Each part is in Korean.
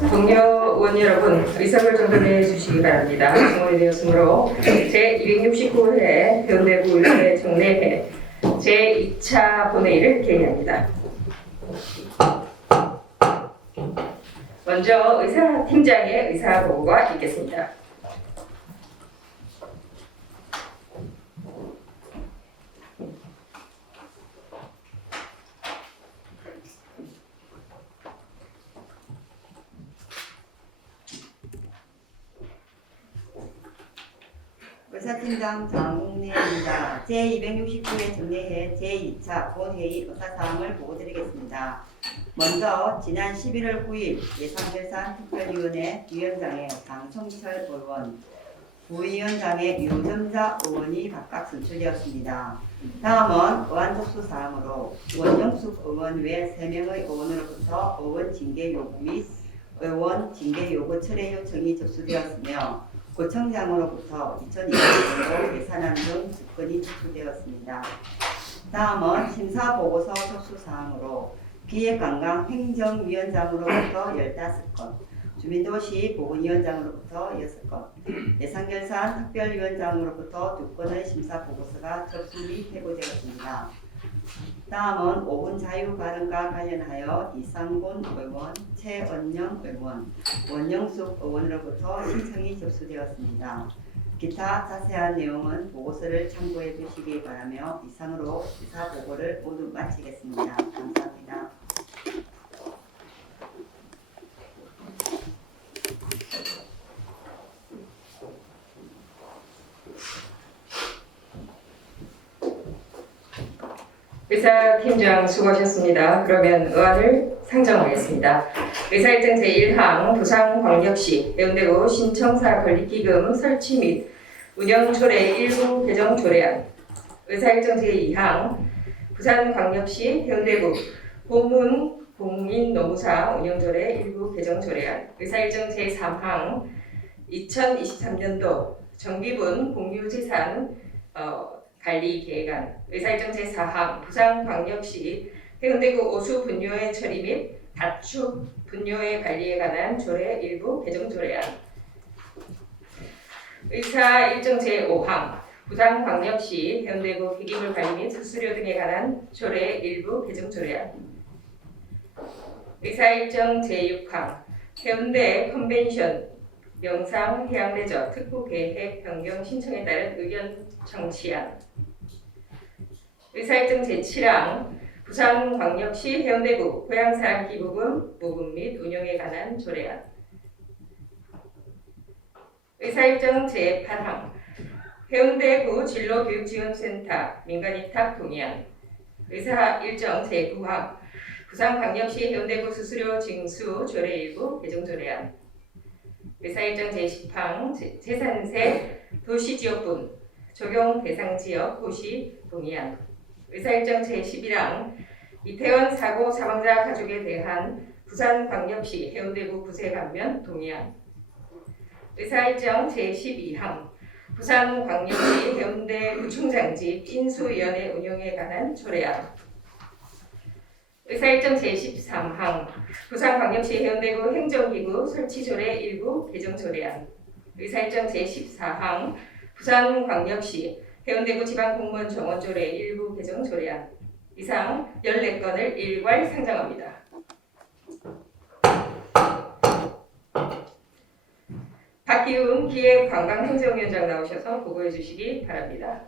동료 의원 여러분, 의사결정을 해주시기 바랍니다. 정원이 되었으므로 제269회 해운대구 의회 정례회 제2차 본회의를 개의합니다. 먼저 의사팀장의 의사보고가 있겠습니다. 의사팀장 장웅래입니다. 제269회 정례회 제2차 본회의 의사사항을 보고드리겠습니다. 먼저 지난 11월 9일 예산결산특별위원회 위원장의 장청철 의원, 부위원장의 유점자 의원이 각각 선출되었습니다. 다음은 의원 접수 사항으로 원영숙 의원 외 3명의 의원으로부터 의원 징계 요구 및 의원 징계 요구 철회 요청이 접수되었으며 구청장으로부터 2020년도 예산안 등 특권이 접수되었습니다. 다음은 심사보고서 접수사항으로 기획관광행정위원장으로부터 15건, 주민도시 보건위원장으로부터 6건, 예산결산 특별위원장으로부터 2건의 심사보고서가 접수 및 회고되었습니다. 다음은 5분 자유발언과 관련하여 이상곤 의원, 최언영 의원, 원영숙 의원으로부터 신청이 접수되었습니다. 기타 자세한 내용은 보고서를 참고해 주시기 바라며 이상으로 의사 보고를 모두 마치겠습니다. 감사합니다. 의사팀장 수고하셨습니다. 그러면 의안을 상정하겠습니다. 의사일정 제1항 부산광역시 해운대구 신청사 건립기금 설치 및 운영조례 일부 개정 조례안, 의사일정 제2항 부산광역시 해운대구 고문 공인노무사 운영조례 일부 개정 조례안, 의사일정 제3항 2023년도 정비분 공유재산 관리 계획안, 의사일정 제4항 부산광역시 해운대구 오수 분뇨의 처리 및 다축 분뇨의 관리에 관한 조례 일부 개정 조례안, 의사일정 제5항 부산광역시 해운대구 폐기물 관리 및 수수료 등에 관한 조례 일부 개정 조례안, 의사일정 제6항 해운대 컨벤션 명상 해양레저 특구 계획 변경 신청에 따른 의견 청취안, 의사일정 제7항 부산광역시 해운대구 고향사랑 기부금 모금 및 운영에 관한 조례안, 의사일정 제8항 해운대구 진로교육지원센터 민간위탁 동의안, 의사일정 제9항 부산광역시 해운대구 수수료 징수 조례 일부 개정 조례안, 의사일정 제10항 재산세 도시지역분 적용 대상 지역 고시 동의안, 의사일정 제11항 이태원 사고 사망자 가족에 대한 부산광역시 해운대구 구세감면 동의안, 의사일정 제12항 부산광역시 해운대구청장집 인수위원회 운영에 관한 조례안, 의사일정 제13항 부산광역시 해운대구 행정기구 설치조례 일부 개정 조례안, 의사일정 제14항 부산광역시 해운대구 지방공무원 정원조례 일부 개정 조례안, 이상 14건을 일괄 상정합니다. 박기훈 기획관광행정위원장 나오셔서 보고해 주시기 바랍니다.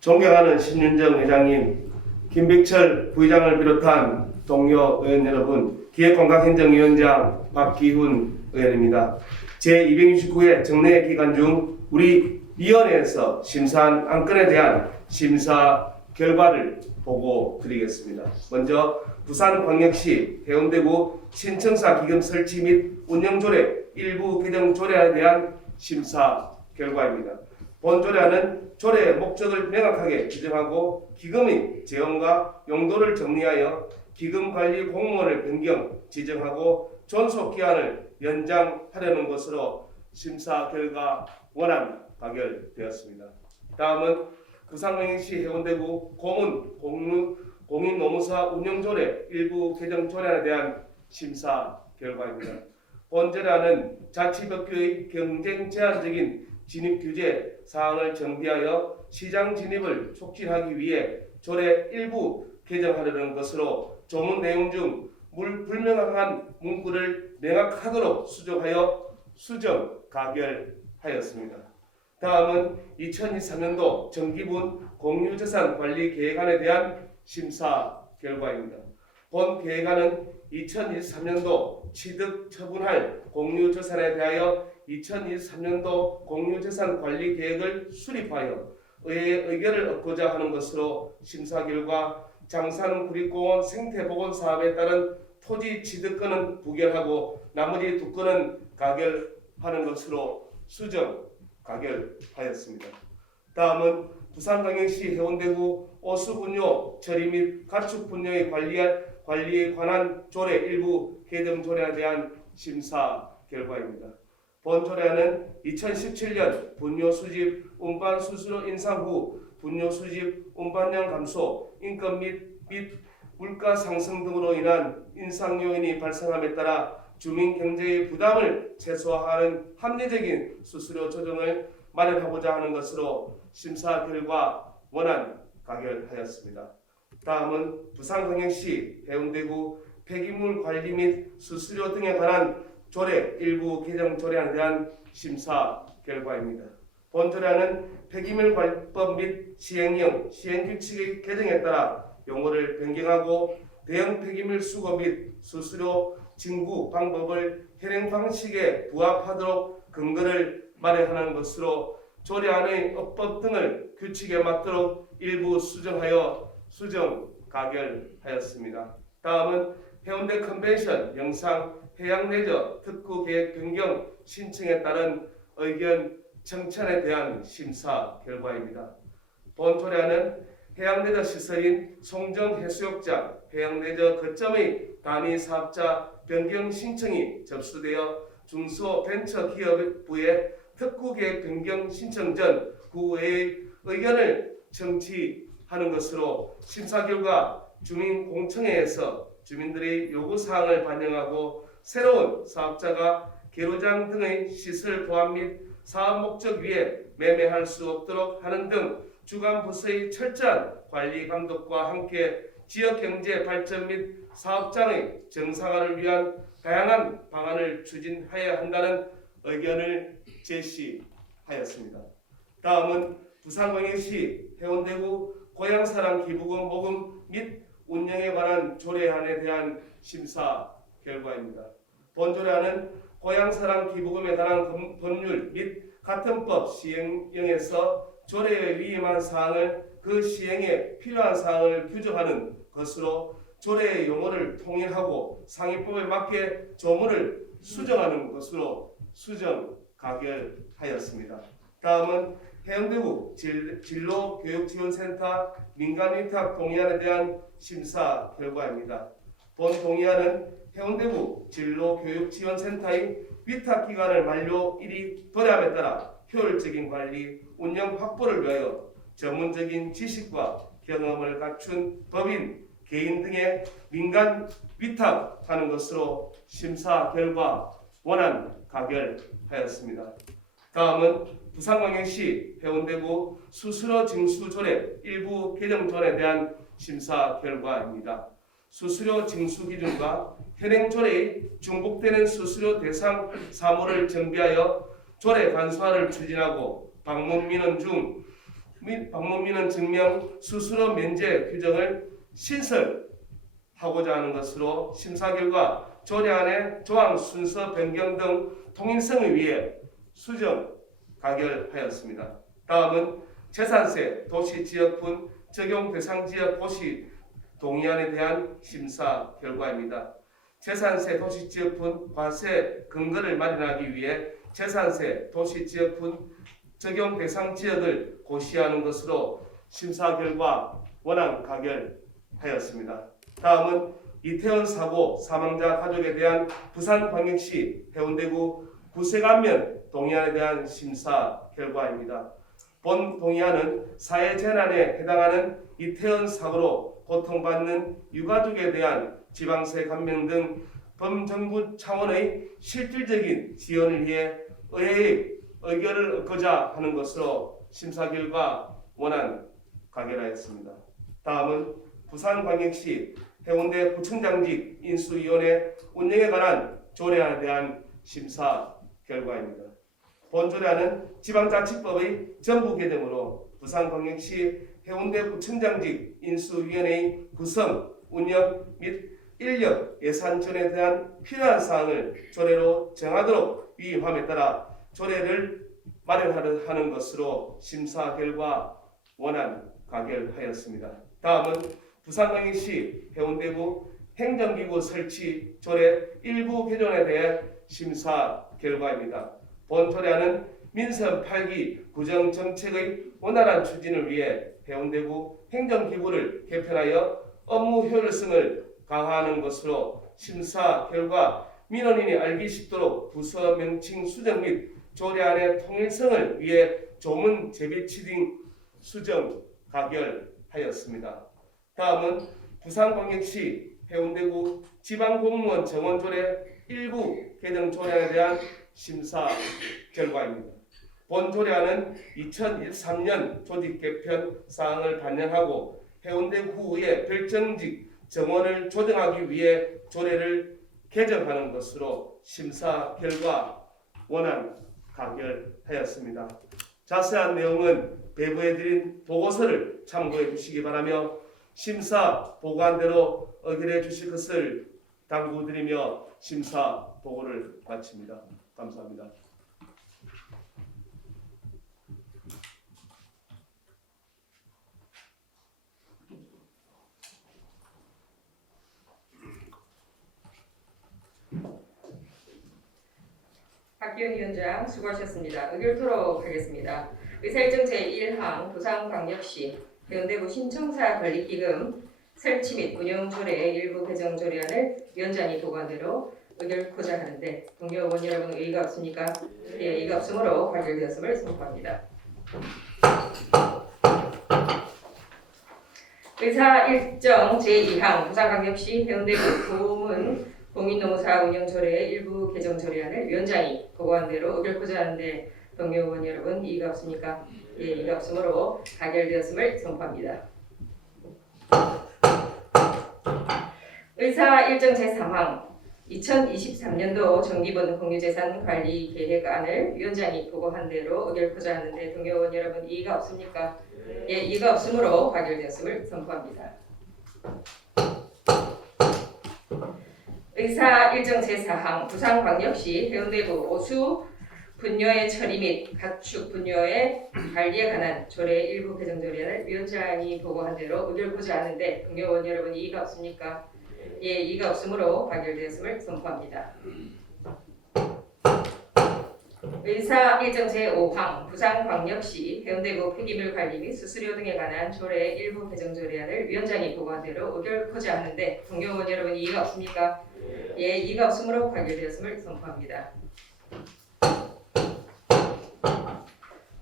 존경하는 신윤정 회장님, 김백철 부회장을 비롯한 동료 의원 여러분, 기획관광행정위원장 박기훈 의원입니다. 제269회 정례 기간 중 우리 위원회에서 심사한 안건에 대한 심사 결과를 보고 드리겠습니다. 먼저 부산광역시 해운대구 신청사 기금 설치 및 운영조례 일부 개정 조례에 대한 심사 결과입니다. 본 조례안은 조례의 목적을 명확하게 규정하고 기금의 재원과 용도를 정리하여 기금 관리 공무원을 변경, 지정하고 존속 기한을 연장하려는 것으로 심사 결과 원안 가결되었습니다. 다음은 부산광역시 해운대구 공인노무사 운영조례 일부 개정 조례안에 대한 심사 결과입니다. 본 조례안은 자치법규의 경쟁 제한적인 진입 규제 사항을 정비하여 시장 진입을 촉진하기 위해 조례 일부 개정하려는 것으로 조문 내용 중 불명확한 문구를 명확하도록 수정하여 수정 가결하였습니다. 다음은 2023년도 정기분 공유재산 관리 계획안에 대한 심사 결과입니다. 본 계획안은 2023년도 취득 처분할 공유재산에 대하여 2023년도 공유재산 관리 계획을 수립하여 의회의 의견을 얻고자 하는 것으로 심사 결과 장산 구립공원 생태보건 사업에 따른 토지 취득권은 부결하고 나머지 두 건은 가결하는 것으로 수정 가결하였습니다. 다음은 부산광역시 해운대구 오수분뇨 처리 및 가축분뇨의 관리에 관한 조례 일부 개정 조례에 대한 심사 결과입니다. 본 조례안은 2017년 분뇨 수집 운반 수수료 인상 후 분뇨 수집 운반량 감소, 인건 및 물가 상승 등으로 인한 인상 요인이 발생함에 따라 주민 경제의 부담을 최소화하는 합리적인 수수료 조정을 마련하고자 하는 것으로 심사 결과 원안 가결하였습니다. 다음은 부산광역시 해운대구 폐기물 관리 및 수수료 등에 관한 조례 일부 개정 조례안에 대한 심사 결과입니다. 본 조례안은 폐기물 관리법 및 시행령, 시행규칙의 개정에 따라 용어를 변경하고 대형 폐기물 수거 및 수수료 징구 방법을 현행 방식에 부합하도록 근거를 마련하는 것으로 조례안의 어법 등을 규칙에 맞도록 일부 수정하여 수정 가결하였습니다. 다음은 해운대 컨벤션 영상 해양레저 특구 계획 변경 신청에 따른 의견 청천에 대한 심사 결과입니다. 본 조례안은 해양레저 시설인 송정해수욕장 해양레저 거점의 단위 사업자 변경 신청이 접수되어 중소벤처기업부의 특구계획 변경 신청 전 구의회의 의견을 청취하는 것으로 심사 결과 주민공청회에서 주민들의 요구사항을 반영하고 새로운 사업자가 계로장 등의 시설 보안 및 사업 목적 위에 매매할 수 없도록 하는 등 주관 부서의 철저한 관리 감독과 함께 지역 경제 발전 및 사업장의 정상화를 위한 다양한 방안을 추진해야 한다는 의견을 제시하였습니다. 다음은 부산광역시 해운대구 고향사랑 기부금 모금 및 운영에 관한 조례안에 대한 심사 결과입니다. 본 조례안은 고향사랑 기부금에 관한 법률 및 같은 법 시행령에서 조례에 위임한 사항을 그 시행에 필요한 사항을 규정하는 것으로 조례의 용어를 통일하고 상위법에 맞게 조문을 수정하는 것으로 수정 가결하였습니다. 다음은 해운대구 진로교육지원센터 민간위탁 동의안에 대한 심사 결과입니다. 본 동의안은 해운대구 진로교육지원센터의 위탁기간을 만료일이 도래함에 따라 효율적인 관리, 운영 확보를 위하여 전문적인 지식과 경험을 갖춘 법인, 개인 등의 민간 위탁하는 것으로 심사 결과 원안 가결하였습니다. 다음은 부산광역시 해운대구 수수료 징수 조례 일부 개정 조례에 대한 심사 결과입니다. 수수료 징수 기준과 현행 조례의 중복되는 수수료 대상 사무를 정비하여 조례 간소화를 추진하고 방문민원 증명 수수료 면제 규정을 신설하고자 하는 것으로 심사 결과 조례안의 조항 순서 변경 등 통일성을 위해 수정 가결하였습니다. 다음은 재산세 도시지역분 적용 대상 지역 도시 동의안에 대한 심사 결과입니다. 재산세 도시지역분 과세 근거를 마련하기 위해 재산세 도시지역분 적용 대상 지역을 고시하는 것으로 심사 결과 원안 가결하였습니다. 다음은 이태원 사고 사망자 가족에 대한 부산광역시 해운대구 구세관면 동의안에 대한 심사 결과입니다. 본 동의안은 사회재난에 해당하는 이태원 사고로 고통받는 유가족에 대한 지방세 감면 등 범정부 차원의 실질적인 지원을 위해 의회의 의결을 얻고자 하는 것으로 심사 결과 원안 가결하였습니다. 다음은 부산광역시 해운대 구청장직 인수위원회 운영에 관한 조례안에 대한 심사 결과입니다. 본 조례안은 지방자치법의 정부 개정으로 부산광역시 해운대 구청장직 인수위원회의 구성, 운영 및 인력 예산 지원에 대한 필요한 사항을 조례로 정하도록 위임함에 따라 조례를 마련하는 것으로 심사 결과 원안 가결하였습니다. 다음은 부산광역시 해운대구 행정기구 설치 조례 일부 개정에 대해 심사 결과입니다. 본 조례안은 민선 8기 구정정책의 원활한 추진을 위해 해운대구 행정기구를 개편하여 업무 효율성을 강화하는 것으로 심사 결과 민원인이 알기 쉽도록 부서 명칭 수정 및 조례안의 통일성을 위해 조문 제비치 등 수정 가결하였습니다. 다음은 부산광역시 해운대구 지방공무원 정원조례 일부 개정 조례안에 대한 심사 결과입니다. 본 조례안은 2013년 조직 개편 사항을 반영하고 해운대구의 별정직 정원을 조정하기 위해 조례를 개정하는 것으로 심사 결과 원안 가결하였습니다. 자세한 내용은 배부해드린 보고서를 참고해 주시기 바라며 심사 보고안대로 의결해 주실 것을 당부드리며 심사 보고를 마칩니다. 감사합니다. 박기훈 위원장 수고하셨습니다. 의결토록 하겠습니다. 의사일정 제1항 부산광역시 해운대구 신청사 관리기금 설치 및 운영조례 일부 개정 조례안을 위원장이 보고한 대로 의결코자 하는데 동료 의원 여러분 의의가 없습니까? 예, 의의가 없으므로 가결되었음을 선포합니다. 의사일정 제2항 부산광역시 해운대구 고문 공인노무사 운영조례 일부 개정 조례안을 위원장이 보고한 대로 의결코자 하는데 동료 의원 여러분 이의가 없습니까? 예, 이의가 없으므로 가결되었음을 선포합니다. 의사일정 제3항 2023년도 정기본 공유재산 관리 계획안을 위원장이 보고한 대로 의결코자 하는데 동료 의원 여러분 이의가 없습니까? 예, 이의가 없으므로 가결되었음을 선포합니다. 의사일정 제4항 부산광역시 해운대구 오수 분뇨의 처리 및 가축 분뇨의 관리에 관한 조례 일부 개정 조례안을 위원장이 보고한 대로 의결코자 하는데 동료 의원 여러분 이의가 없습니까? 예, 이의가 없으므로 가결되었음을 선포합니다. 의사일정 제5항 부산광역시 해운대구 폐기물 관리 및 수수료 등에 관한 조례 일부 개정 조례안을 위원장이 보고한 대로 의결코자 하는데 동료 의원 여러분 이의가 없습니까? 예, 이의가 없으므로 가결되었음을 선포합니다.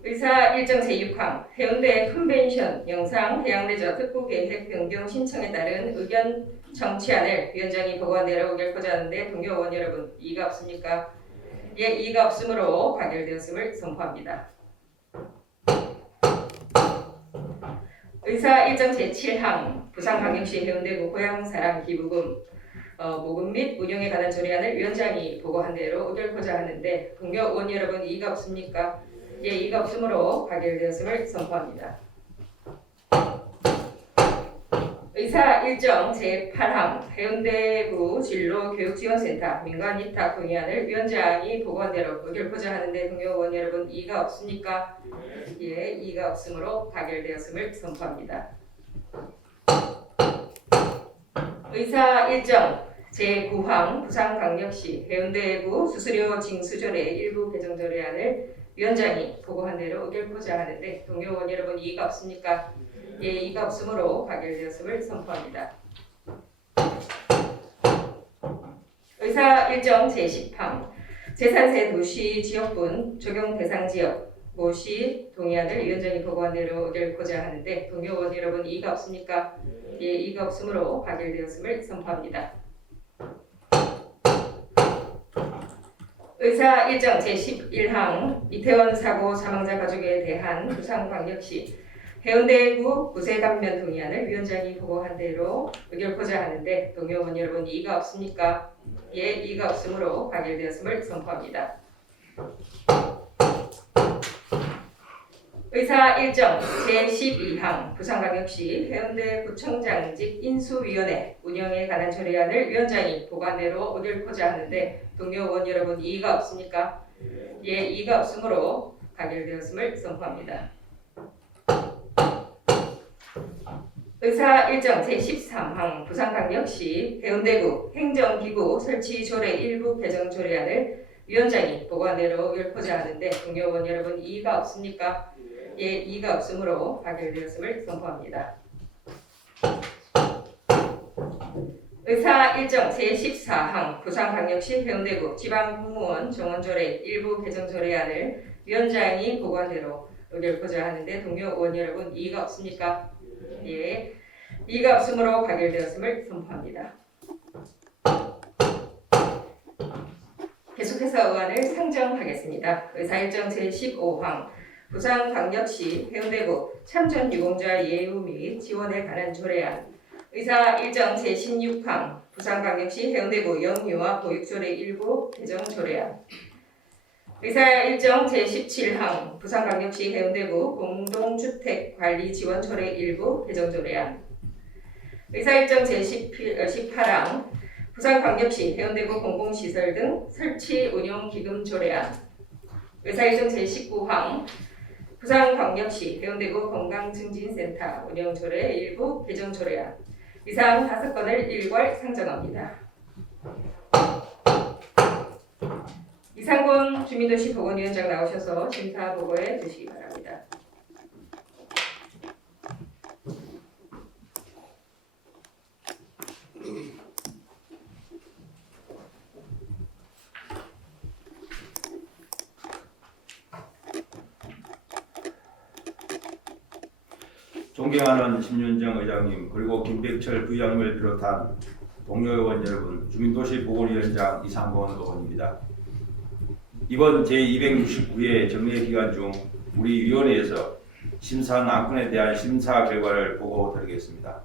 의사일정 제6항 해운대 컨벤션 영상 해양레저 특구계획 변경 신청에 따른 의견 청취안을 위원장이 보고한 대로 의결코자 하는데 동료 의원 여러분 이의가 없습니까? 예, 이의가 없으므로 가결되었음을 선포합니다. 의사일정 제7항 부산광역시 해운대구 고향사랑 기부금 모금 및 운영에 관한 조례안을 위원장이 보고한 대로 의결코자 하는데 동료 의원 여러분 이의가 없습니까? 예, 이의가 없으므로 가결되었음을 선포합니다. 의사일정 제8항 해운대구 진로교육지원센터 민간위탁 동의안을 위원장이 보고한 대로 의결코자 하는데 동료 의원 여러분 이의가 없습니까? 예, 이의가 없으므로 가결되었음을 선포합니다. 의사일정 제9항 부산광역시 해운대구 수수료 징수조례 일부 개정 조례안을 위원장이 보고한 대로 의결코자 하는데 동료 의원 여러분 이의가 없습니까? 예, 이의가 없으므로 가결되었음을 선포합니다. 의사 일정 제10항 재산세 도시 지역분 적용 대상 지역 모시 동의안을 위원장이 보고한 대로 의결코자 하는데 동료 의원 여러분 이의가 없습니까? 예, 이의가 없으므로 가결되었음을 선포합니다. 의사 일정 제11항 이태원 사고 사망자 가족에 대한 부산광역시 해운대구 구세감면 동의안을 위원장이 보고한 대로 의결코자 하는데 동료 의원 여러분 이의가 없습니까? 예, 이의가 없으므로 가결되었음을 선포합니다. 의사 일정 제12항 부산광역시 해운대구청장직 인수위원회 운영에 관한 조례안을 위원장이 보고한 대로 의결코자 하는데 동료 의원 여러분 이의가 없습니까? 예, 이의가 없으므로 가결되었음을 선포합니다. 의사 일정 제13항 부산광역시 해운대구 행정기구 설치 조례 일부 개정 조례안을 위원장이 보고한 대로 의결코자 하는데 동료 의원 여러분 이의가 없습니까? 예, 이의가 없으므로 가결되었음을 선포합니다. 의사 일정 제14항 부산광역시 해운대구 지방공무원 정원조례 일부 개정 조례안을 위원장이 보고한 대로 의결코자 하는데 동료 의원 여러분 이의가 없습니까? 예, 이의가 없으므로 가결되었음을 선포합니다. 계속해서 의안을 상정하겠습니다. 의사 일정 제15항 부산광역시 해운대구 참전 유공자 예우 및 지원에 관한 조례안 의사 일정 제16항 부산광역시 해운대구 영유아 보육조례 일부 개정 조례안 의사 일정 제17항 부산광역시 해운대구 공동주택관리지원조례 일부 개정 조례안 의사 일정 제18항 부산광역시 해운대구 공공시설 등 설치 운영 기금 조례안 의사 일정 제19항 부산광역시 해운대구 건강증진센터 운영조례 일부 개정 조례안 이상 5건을 일괄 상정합니다. 이상권 주민도시 보건위원장 나오셔서 심사 보고해 주시기 바랍니다. 존경하는 심윤정 의장님 그리고 김백철 부의장님을 비롯한 동료 의원 여러분, 주민도시 보건위원장 이상권 의원입니다. 이번 제269회 정례 기간 중 우리 위원회에서 심사한 안건에 대한 심사 결과를 보고드리겠습니다.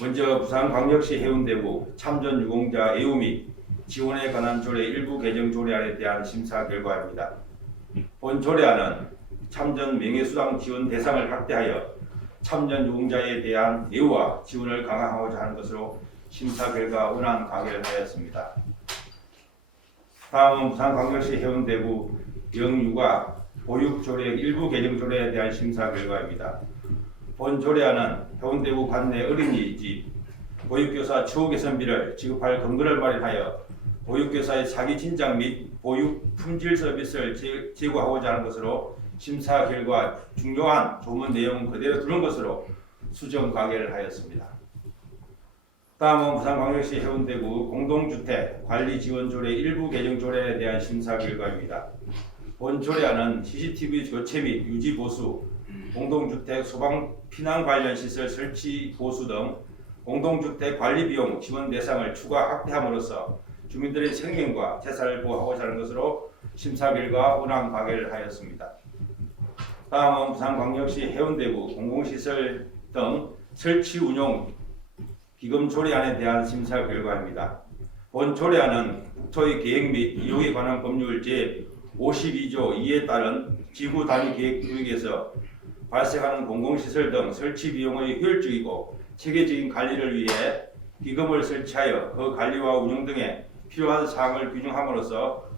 먼저 부산광역시 해운대구 참전 유공자 애우 및 지원에 관한 조례 일부 개정 조례안에 대한 심사 결과입니다. 본 조례안은 참전 명예수당 지원 대상을 확대하여 참전 유공자에 대한 예우와 지원을 강화하고자 하는 것으로 심사 결과 원안 가결하였습니다. 다음은 부산광역시 해운대구 영유아 보육조례 일부 개정 조례에 대한 심사 결과입니다. 본 조례안은 해운대구 관내 어린이집 보육교사 처우 개선비를 지급할 근거를 마련하여 보육교사의 사기 진작 및 보육 품질 서비스를 제고하고자 하는 것으로 심사 결과 중요한 조문 내용 그대로 두는 것으로 수정 가결을 하였습니다. 다음은 부산광역시 해운대구 공동주택 관리지원조례 일부 개정 조례에 대한 심사 결과입니다. 본 조례안은 CCTV 교체 및 유지 보수, 공동주택 소방 피난 관련 시설 설치 보수 등 공동주택 관리 비용 지원 대상을 추가 확대함으로써 주민들의 생명과 재산을 보호하고자 하는 것으로 심사 결과 원안 가결을 하였습니다. 다음은 부산광역시 해운대구 공공시설 등 설치 운용 기금 조례안에 대한 심사 결과입니다. 본 조례안은 국토의 계획 및 이용에 관한 법률 제52조 2에 따른 지구 단위 계획 구역에서 발생하는 공공시설 등 설치 비용의 효율적이고 체계적인 관리를 위해 기금을 설치하여 그 관리와 운영 등에 필요한 사항을 규정함으로써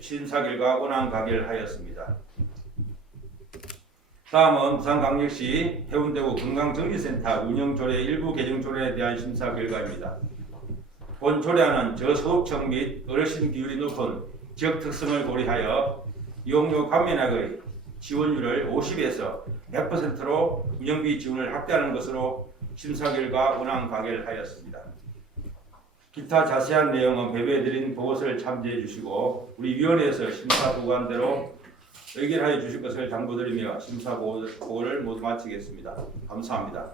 심사 결과 원안 가결하였습니다. 다음은 부산광역시 해운대구 건강정진센터 운영조례 일부 개정 조례에 대한 심사 결과입니다. 본 조례안은 저소득층 및 어르신 비율이 높은 지역 특성을 고려하여 이용료 감면액의 지원율을 50에서 100%로 운영비 지원을 확대하는 것으로 심사 결과 원안 가결하였습니다. 기타 자세한 내용은 배부해드린 보고서를 참조해 주시고 우리 위원회에서 심사 보고한 대로 의결하여 주실 것을 당부드리며 심사 보고를 모두 마치겠습니다. 감사합니다.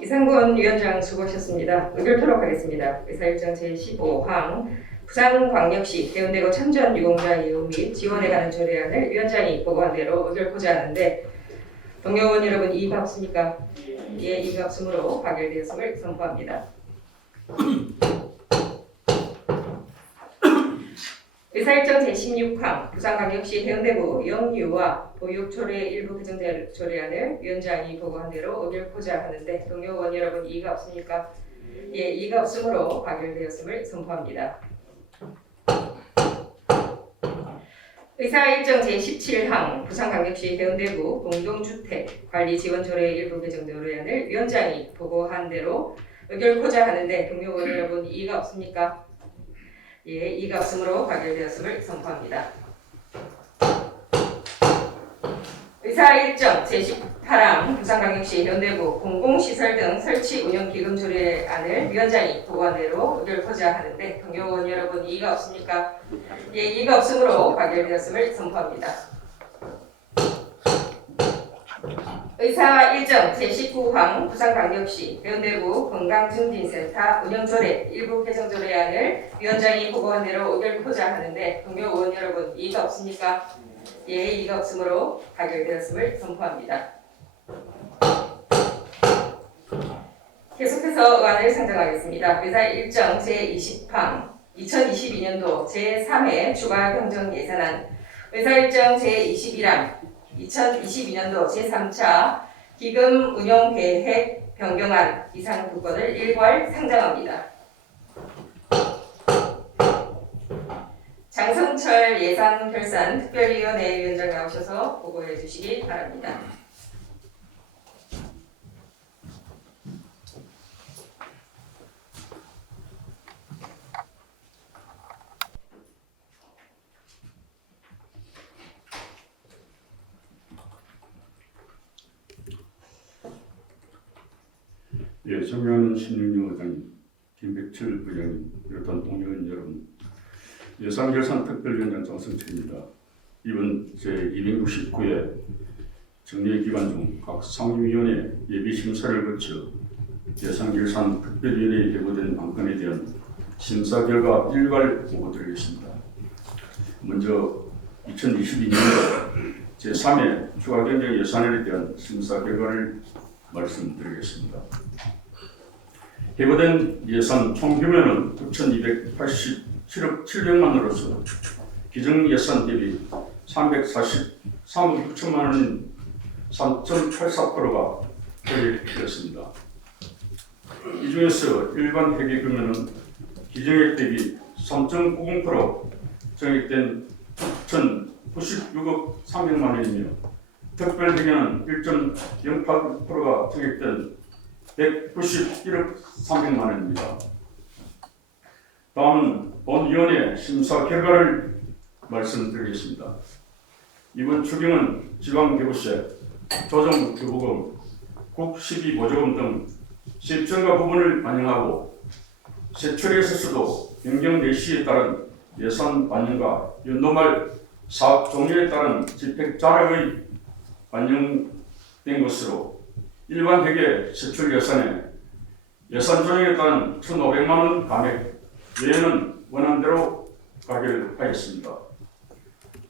이상권 위원장 수고하셨습니다. 의결토록 하겠습니다. 의사일정 제15항 부산광역시 해운대구 참전 유공자 이용 및 지원에 관한 조례안을 위원장이 보고한 대로 의결코자 하는데 동료원 여러분 이의가 없습니까? 예, 이의가 없으므로 가결되었음을 선포합니다. 의사일정 제16항 부산광역시 해운대구 영유아 보육조례 일부 개정 조례안을 위원장이 보고한 대로 의결코자 하는데 동료원 여러분 이의가 없습니까? 예, 이의가 없으므로 가결되었음을 선포합니다. 의사일정 제17항 부산광역시 해운대구 공동주택 관리지원조례 일부 개정 조례안을 위원장이 보고한 대로 의결코자 하는데 동료원 여러분 이의가 없습니까? 예, 이의가 없으므로 가결되었음을 선포합니다. 의사일정 제18항 부산광역시 해운대구 공공시설 등 설치 운영 기금 조례안을 위원장이 보고한 대로 의결코자 하는데 동료원 여러분 이의가 없습니까? 예, 이의가 없으므로 가결되었음을 선포합니다. 의사일정 제19항 부산광역시 해운대구 건강증진센터 운영조례 일부 개정 조례안을 위원장이 보고한 대로 의결코자 하는데 동료원 여러분 이의가 없습니까? 예, 이의가 없으므로 가결되었음을 선포합니다. 계속해서 의안을 상정하겠습니다. 의사일정 제20항 2022년도 제3회 추가 경정 예산안 의사일정 제21항 2022년도 제3차 기금 운용 계획 변경안 이상 두 건을 일괄 상정합니다. 장성철 예산결산 특별위원회 위원장 나오셔서 보고해 주시기 바랍니다. 예, 존경하는 신윤영 의장님, 김백철 의장님, 비롯한 동의원 여러분, 예산결산특별위원장 장성철입니다. 이번 제269회 정례기간 중 각 상임위원회 예비심사를 거쳐 예산결산특별위원회에 예고된 안건에 대한 심사 결과 일괄 보고드리겠습니다. 먼저 2022년도 제3회 추가경정 예산안에 대한 심사 결과를 말씀드리겠습니다. 예고된 예산 총 규모는 9,287억 700만 원으로서 기정 예산 대비 343억 6천만 원인 3.84%가 편입되었습니다. 이 중에서 일반 회계 규모는 기정액 대비 3.90% 정액된 1,096억 300만 원이며 특별 회계는 1.08%가 정액된 191억 300만 원입니다. 다음은 본위원회 심사 결과를 말씀드리겠습니다. 이번 추경은 지방교부세, 조정교부금, 국시비보조금 등 세입증가 부분을 반영하고 세출에 있어서도 변경 내시에 따른 예산 반영과 연도말 사업 종료에 따른 집행 자력의 반영된 것으로 일반 회계 세출 예산에 예산 조정에 따른 1,500만 원 감액 외에는 원안대로 가결하였습니다.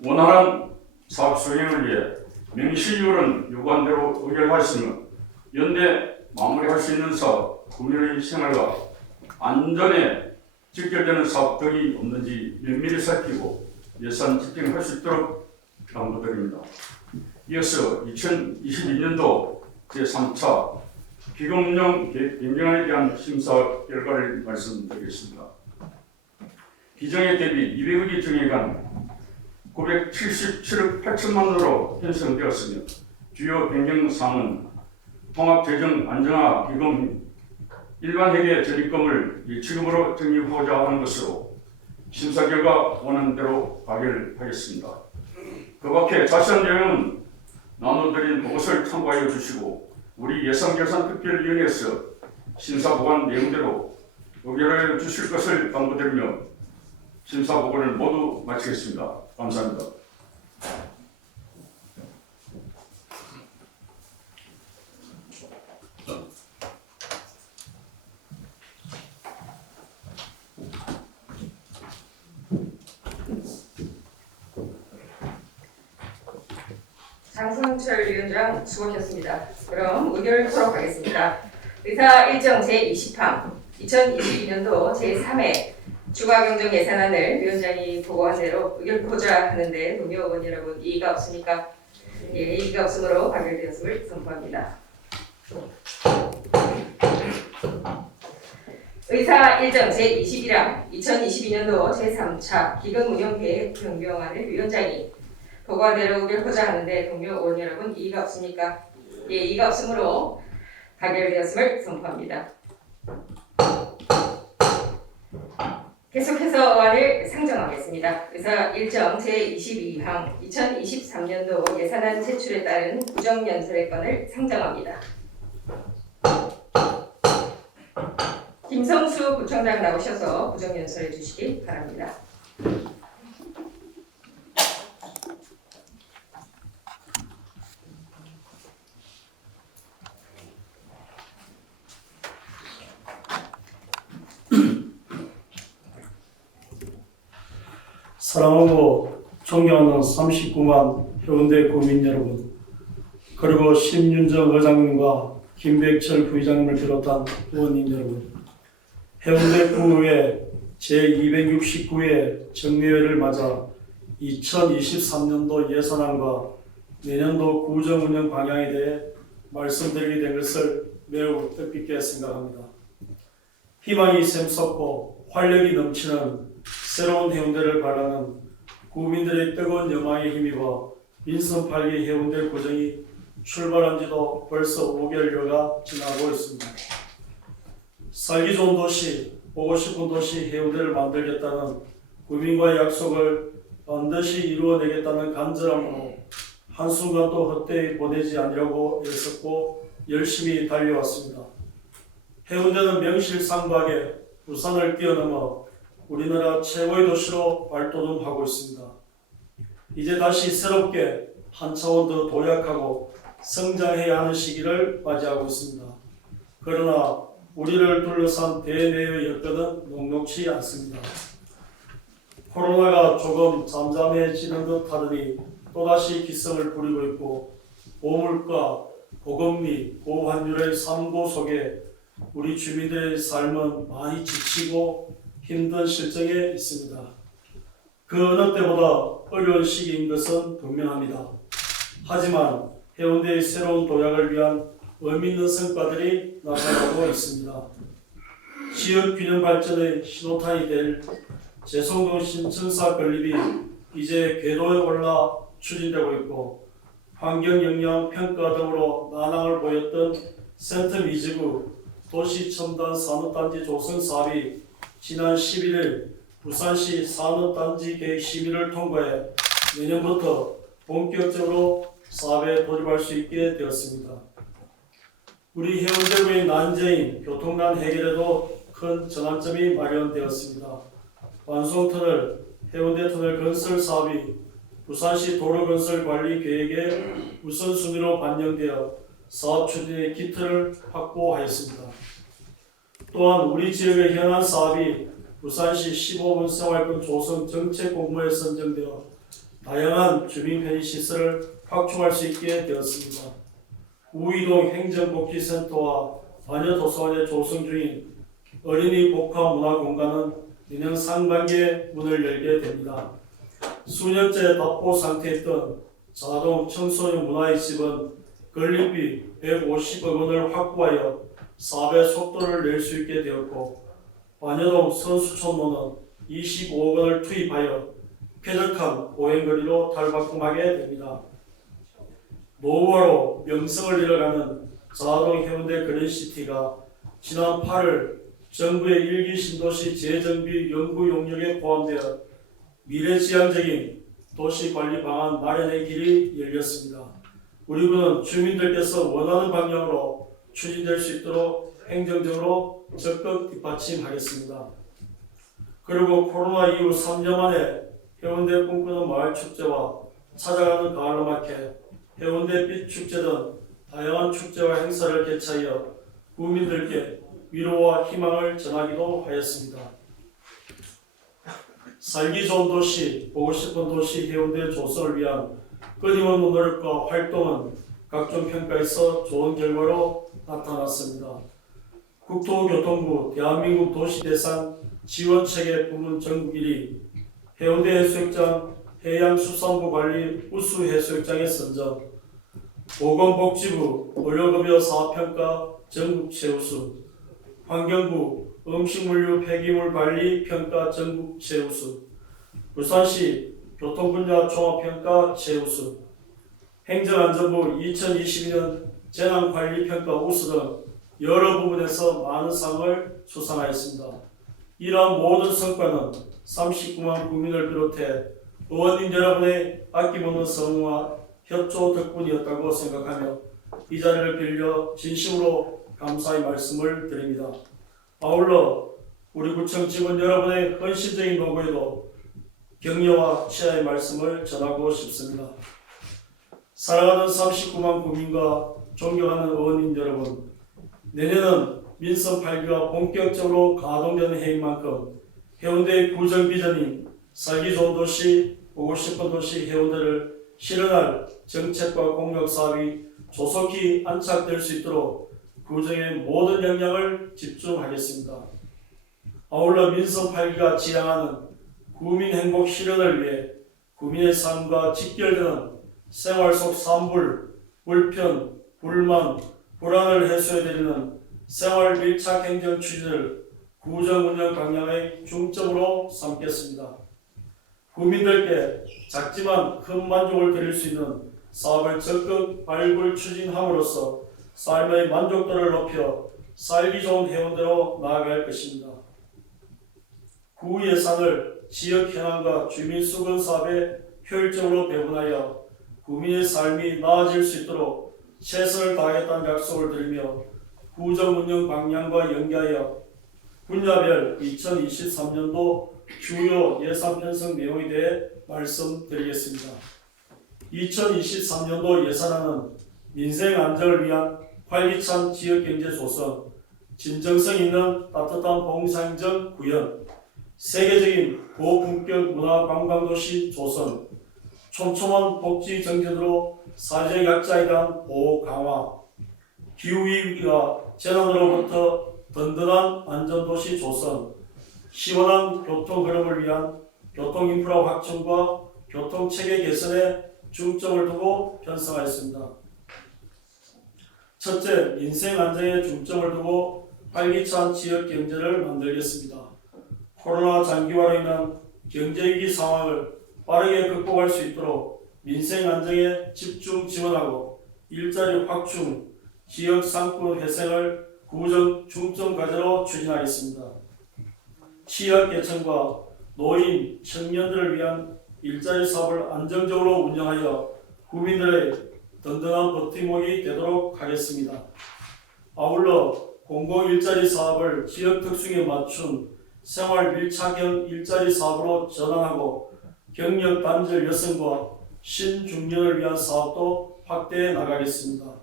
원활한 사업 수행을 위해 명시율은 요구한대로 의결하였으며 연내 마무리할 수 있는 사업, 국민의 생활과 안전에 직결되는 사업 등이 없는지 면밀히 살피고 예산 집행할 수 있도록 당부드립니다. 이어서 2022년도 제3차 기금운용 계획 변경에 대한 심사 결과를 말씀드리겠습니다. 기정액 대비 200억이 증액한 977억 8천만 원으로 편성되었으며 주요 변경사항은 통합재정 안정화 기금 일반 회계 적립금을 일치금으로 적립하고자 하는 것으로 심사 결과 원안대로 가결하겠습니다. 그 밖에 자세한 내용은 나눠드린 보고서를 참고하여 주시고 우리 예산결산특별위원회에서 심사 보관 내용대로 의결하여 주실 것을 당부드리며 심사 보고를 모두 마치겠습니다. 감사합니다. 장성철 위원장 수고하셨습니다. 그럼 의결 토록 하겠습니다. 의사 일정 제20항 2022년도 제3회 추가경정 예산안을 위원장이 보고한 대로 의결코자 하는데 동료 의원 여러분 이의가 없습니까? 예, 이의가 없으므로 가결되었음을 선포합니다. 의사 일정 제21항 2022년도 제3차 기금운용계획 변경안을 위원장이 보고한 대로 의결코자 하는데 동료 의원 여러분 이의가 없습니까? 예, 이의가 없으므로 가결되었음을 선포합니다. 계속해서 어안을 상정하겠습니다. 의사 일정 제22항 2023년도 예산안 제출에 따른 부정연설의 건을 상정합니다. 김성수 부총장 나오셔서 부정연설해 주시기 바랍니다. 사랑하고 존경하는 39만 해운대 구민 여러분, 그리고 심윤정 의장님과 김백철 부의장님을 비롯한 의원님 여러분, 해운대 구의 제269회 정례회를 맞아 2023년도 예산안과 내년도 구정운영 방향에 대해 말씀드리게 된 것을 매우 뜻깊게 생각합니다. 희망이 샘솟고 활력이 넘치는 새로운 해운대를 바라는 구민들의 뜨거운 열망에 힘입어 민선 8기 해운대 구정이 출발한 지도 벌써 5개월여가 지나고 있습니다. 살기 좋은 도시, 보고 싶은 도시 해운대를 만들겠다는 구민과의 약속을 반드시 이루어내겠다는 간절함으로 한순간도 헛되이 보내지 않으려고 애썼고 열심히 달려왔습니다. 해운대는 명실상부하게 부산을 뛰어넘어 우리나라 최고의 도시로 발돋움하고 있습니다. 이제 다시 새롭게 한 차원 더 도약하고 성장해야 하는 시기를 맞이하고 있습니다. 그러나 우리를 둘러싼 대내의 여건은 녹록치 않습니다. 코로나가 조금 잠잠해지는 듯 하더니 또다시 기승을 부리고 있고 고물가, 고금리, 고환율의 삼고 속에 우리 주민들의 삶은 많이 지치고 힘든 실정에 있습니다. 그 어느 때보다 어려운 시기인 것은 분명합니다. 하지만 해운대의 새로운 도약을 위한 의미 있는 성과들이 나타나고 있습니다. 지역 균형 발전의 신호탄이 될 재송동 신천사 건립이 이제 궤도에 올라 추진되고 있고 환경 영향 평가 등으로 난항을 보였던 센텀 이지구 도시 첨단 산업단지 조성 사업이 지난 11일 부산시 산업단지 계획 심의를 통과해 내년부터 본격적으로 사업에 돌입할 수 있게 되었습니다. 우리 해운대구의 난제인 교통난 해결에도 큰 전환점이 마련되었습니다. 완송터널, 해운대터널 건설 사업이 부산시 도로건설관리 계획에 우선순위로 반영되어 사업 추진의 기틀을 확보하였습니다. 또한 우리 지역의 현안 사업이 부산시 15분 생활권 조성 정책 공모에 선정되어 다양한 주민 편의 시설을 확충할 수 있게 되었습니다. 우이동 행정복지센터와 마녀도서관에 조성 중인 어린이 복합 문화공간은 내년 상반기에 문을 열게 됩니다. 수년째 답보 상태에 있던 자동 청소년 문화의 집은 건립비 150억 원을 확보하여 사업의 속도를 낼 수 있게 되었고 마녀동 선수촌로는 25억 원을 투입하여 쾌적한 보행거리로 탈바꿈하게 됩니다. 노후화로 명성을 잃어가는 자동 해운대 그린시티가 지난 8월 정부의 1기 신도시 재정비 연구 용역에 포함되어 미래지향적인 도시관리 방안 마련의 길이 열렸습니다. 우리 군은 주민들께서 원하는 방향으로 추진될 수 있도록 행정적으로 적극 뒷받침하겠습니다. 그리고 코로나 이후 3년 만에 해운대 꿈꾸는 마을 축제와 찾아가는 가을로 마켓, 해운대 빛 축제 등 다양한 축제와 행사를 개최하여 국민들께 위로와 희망을 전하기도 하였습니다. 살기 좋은 도시, 보고 싶은 도시 해운대 조성을 위한 끊임없는 노력과 활동은 각종 평가에서 좋은 결과로 나타났습니다. 국토교통부 대한민국 도시대상 지원체계 부문 전국 1위, 해운대 해수욕장 해양수산부 관리 우수 해수욕장에 선정, 보건복지부 의료급여 사업평가 전국 최우수, 환경부 음식물류 폐기물 관리 평가 전국 최우수, 울산시 교통분야 종합평가 최우수, 행정안전부 2022년 재난관리평가 우수 등 여러 부분에서 많은 상을 수상하였습니다. 이러한 모든 성과는 39만 국민을 비롯해 의원님 여러분의 아낌없는 성원과 협조 덕분이었다고 생각하며 이 자리를 빌려 진심으로 감사의 말씀을 드립니다. 아울러 우리 구청 직원 여러분의 헌신적인 노고에도 격려와 치아의 말씀을 전하고 싶습니다. 사랑하는 39만 국민과 존경하는 의원님 여러분, 내년은 민선 8기가 본격적으로 가동되는 해인 만큼 해운대의 구정 비전인 살기 좋은 도시, 보고 싶은 도시 해운대를 실현할 정책과 공약 사업이 조속히 안착될 수 있도록 구정의 모든 역량을 집중하겠습니다. 아울러 민선 8기가 지향하는 구민 행복 실현을 위해 구민의 삶과 직결되는 생활 속 산불, 불편, 불만, 불안을 해소해드리는 생활 밀착 행정 추진을 구정 운영 방향의 중점으로 삼겠습니다. 국민들께 작지만 큰 만족을 드릴 수 있는 사업을 적극 발굴 추진함으로써 삶의 만족도를 높여 살기 좋은 해운대로 나아갈 것입니다. 구 예산을 지역 현안과 주민 수건 사업에 효율적으로 배분하여 국민의 삶이 나아질 수 있도록 최선을 다하겠다는 약속을 드리며 구정 운영 방향과 연계하여 분야별 2023년도 주요 예산 편성 내용에 대해 말씀드리겠습니다. 2023년도 예산안은 민생 안정을 위한 활기찬 지역경제 조성, 진정성 있는 따뜻한 봉사행정 구현, 세계적인 고품격 문화관광도시 조성, 촘촘한 복지 정책으로 사회적 약자에 대한 보호 강화, 기후위기와 재난으로부터 든든한 안전도시 조성, 시원한 교통 흐름을 위한 교통인프라 확충과 교통체계 개선에 중점을 두고 편성하였습니다. 첫째, 민생 안정에 중점을 두고 활기찬 지역 경제를 만들겠습니다. 코로나 장기화로 인한 경제위기 상황을 빠르게 극복할 수 있도록 민생 안정에 집중 지원하고 일자리 확충, 지역 상권 회생을 구정 중점 과제로 추진하겠습니다. 취약계층과 노인, 청년들을 위한 일자리 사업을 안정적으로 운영하여 국민들의 든든한 버팀목이 되도록 하겠습니다. 아울러 공공일자리 사업을 지역 특성에 맞춘 생활 밀착형 일자리 사업으로 전환하고 경력 단절 여성과 신중년을 위한 사업도 확대해 나가겠습니다.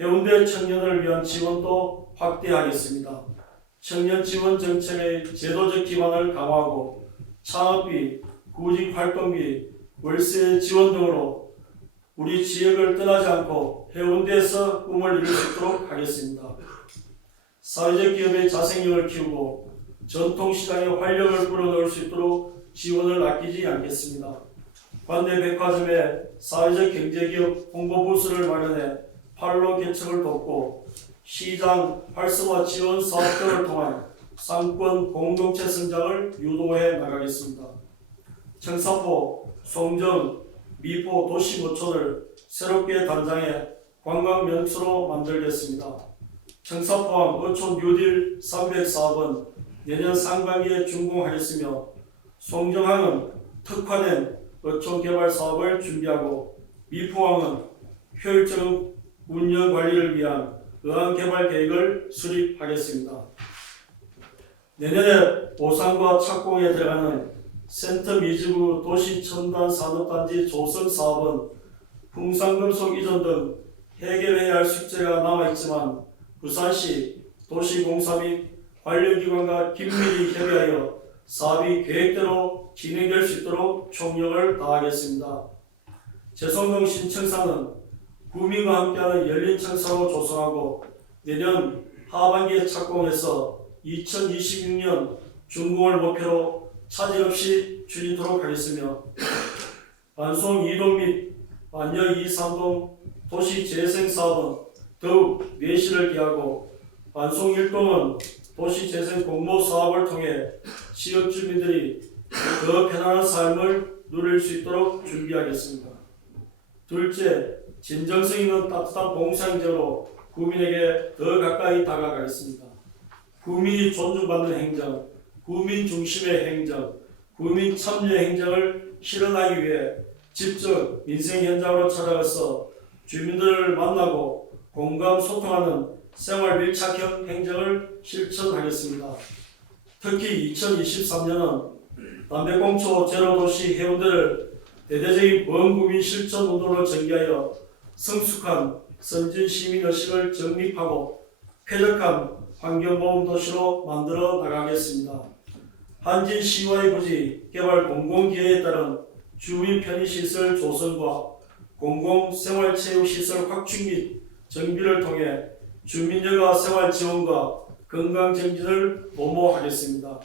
해운대 청년을 위한 지원도 확대하겠습니다. 청년 지원 정책의 제도적 기반을 강화하고 창업비, 구직 활동비, 월세 지원 등으로 우리 지역을 떠나지 않고 해운대에서 꿈을 이룰 수 있도록 하겠습니다. 사회적 기업의 자생력을 키우고 전통시장에 활력을 불어넣을 수 있도록 지원을 아끼지 않겠습니다. 관내 백화점에 사회적 경제기업 홍보부스를 마련해 판로 개척을 돕고 시장 활성화 지원 사업 등을 통한 상권 공동체 성장을 유도해 나가겠습니다. 청사포, 송정, 미포 도시모촌을 새롭게 단장해 관광 명소로 만들겠습니다. 청사포항 어촌 뉴딜 304번 내년 상반기에 준공하겠으며 송정항은 특화된 어촌 개발 사업을 준비하고 미포항은 효율적인 운영 관리를 위한 어항 개발 계획을 수립하겠습니다. 내년에 보상과 착공에 들어가는 센터 미지구 도시 첨단 산업단지 조성 사업은 풍산금속 이전 등 해결해야 할 숙제가 남아있지만 부산시 도시공사 및 관련 기관과 긴밀히 협의하여 사업이 계획대로 진행될 수 있도록 총력을 다하겠습니다. 재성동 신청사는 구민과 함께하는 열린 청사로 조성하고 내년 하반기에 착공해서 2026년 준공을 목표로 차질 없이 추진토록 하겠으며 반송 2동 및 반려 2, 3동 도시 재생 사업은 더욱 내실을 기하고 반송 1동은 도시 재생 공모 사업을 통해 지역 주민들이 더 편안한 삶을 누릴 수 있도록 준비하겠습니다. 둘째, 진정성 있는 따뜻한 봉사행정으로 구민에게 더 가까이 다가가겠습니다. 구민이 존중받는 행정, 구민 중심의 행정, 구민 참여 행정을 실현하기 위해 직접 민생 현장으로 찾아가서 주민들을 만나고 공감 소통하는 생활 밀착형 행정을 실천하겠습니다. 특히 2023년은 담배꽁초 제로도시 해운대를 대대적인 범구민 실천 운동으로 전개하여 성숙한 선진 시민의식을 정립하고 쾌적한 환경보험 도시로 만들어 나가겠습니다. 한진시와의 부지 개발 공공기회에 따른 주민 편의시설 조성과 공공생활체육시설 확충 및 정비를 통해 주민여가 생활지원과 건강정진을 도모하겠습니다.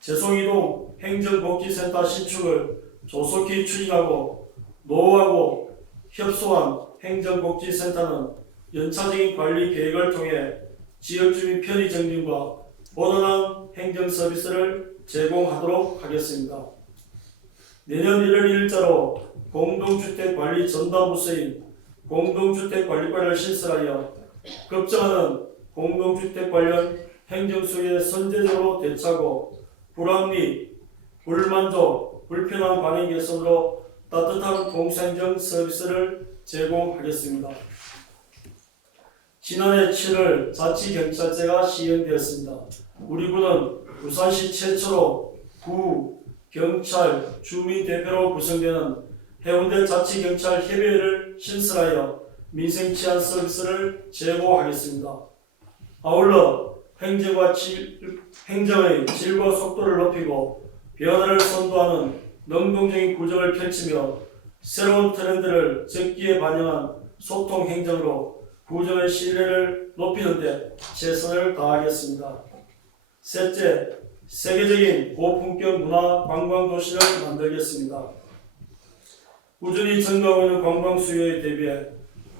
재송이동 행정복지센터 신축을 조속히 추진하고 노후하고 협소한 행정복지센터는 연차적인 관리 계획을 통해 지역주민 편의 정진과 보완한 행정 서비스를 제공하도록 하겠습니다. 내년 1월 1일자로 공동주택관리 전담부서인 공동주택관리과를 신설하여 급증하는 공동주택 관련 행정수에 선제적으로 대처하고 불합리, 불만족, 불편한 반응 개선으로 따뜻한 공사행정 서비스를 제공하겠습니다. 지난해 7월 자치경찰제가 시행되었습니다. 우리 군은 부산시 최초로 구, 경찰, 주민 대표로 구성되는 해운대 자치경찰 협의회를 신설하여 민생 치안 서비스를 제공하겠습니다. 아울러 행정의 질과 속도를 높이고 변화를 선도하는 능동적인 구조를 펼치며 새로운 트렌드를 적기에 반영한 소통 행정으로 구조의 신뢰를 높이는 데 최선을 다하겠습니다. 셋째, 세계적인 고품격 문화 관광 도시를 만들겠습니다. 꾸준히 증가하고 있는 관광 수요에 대비해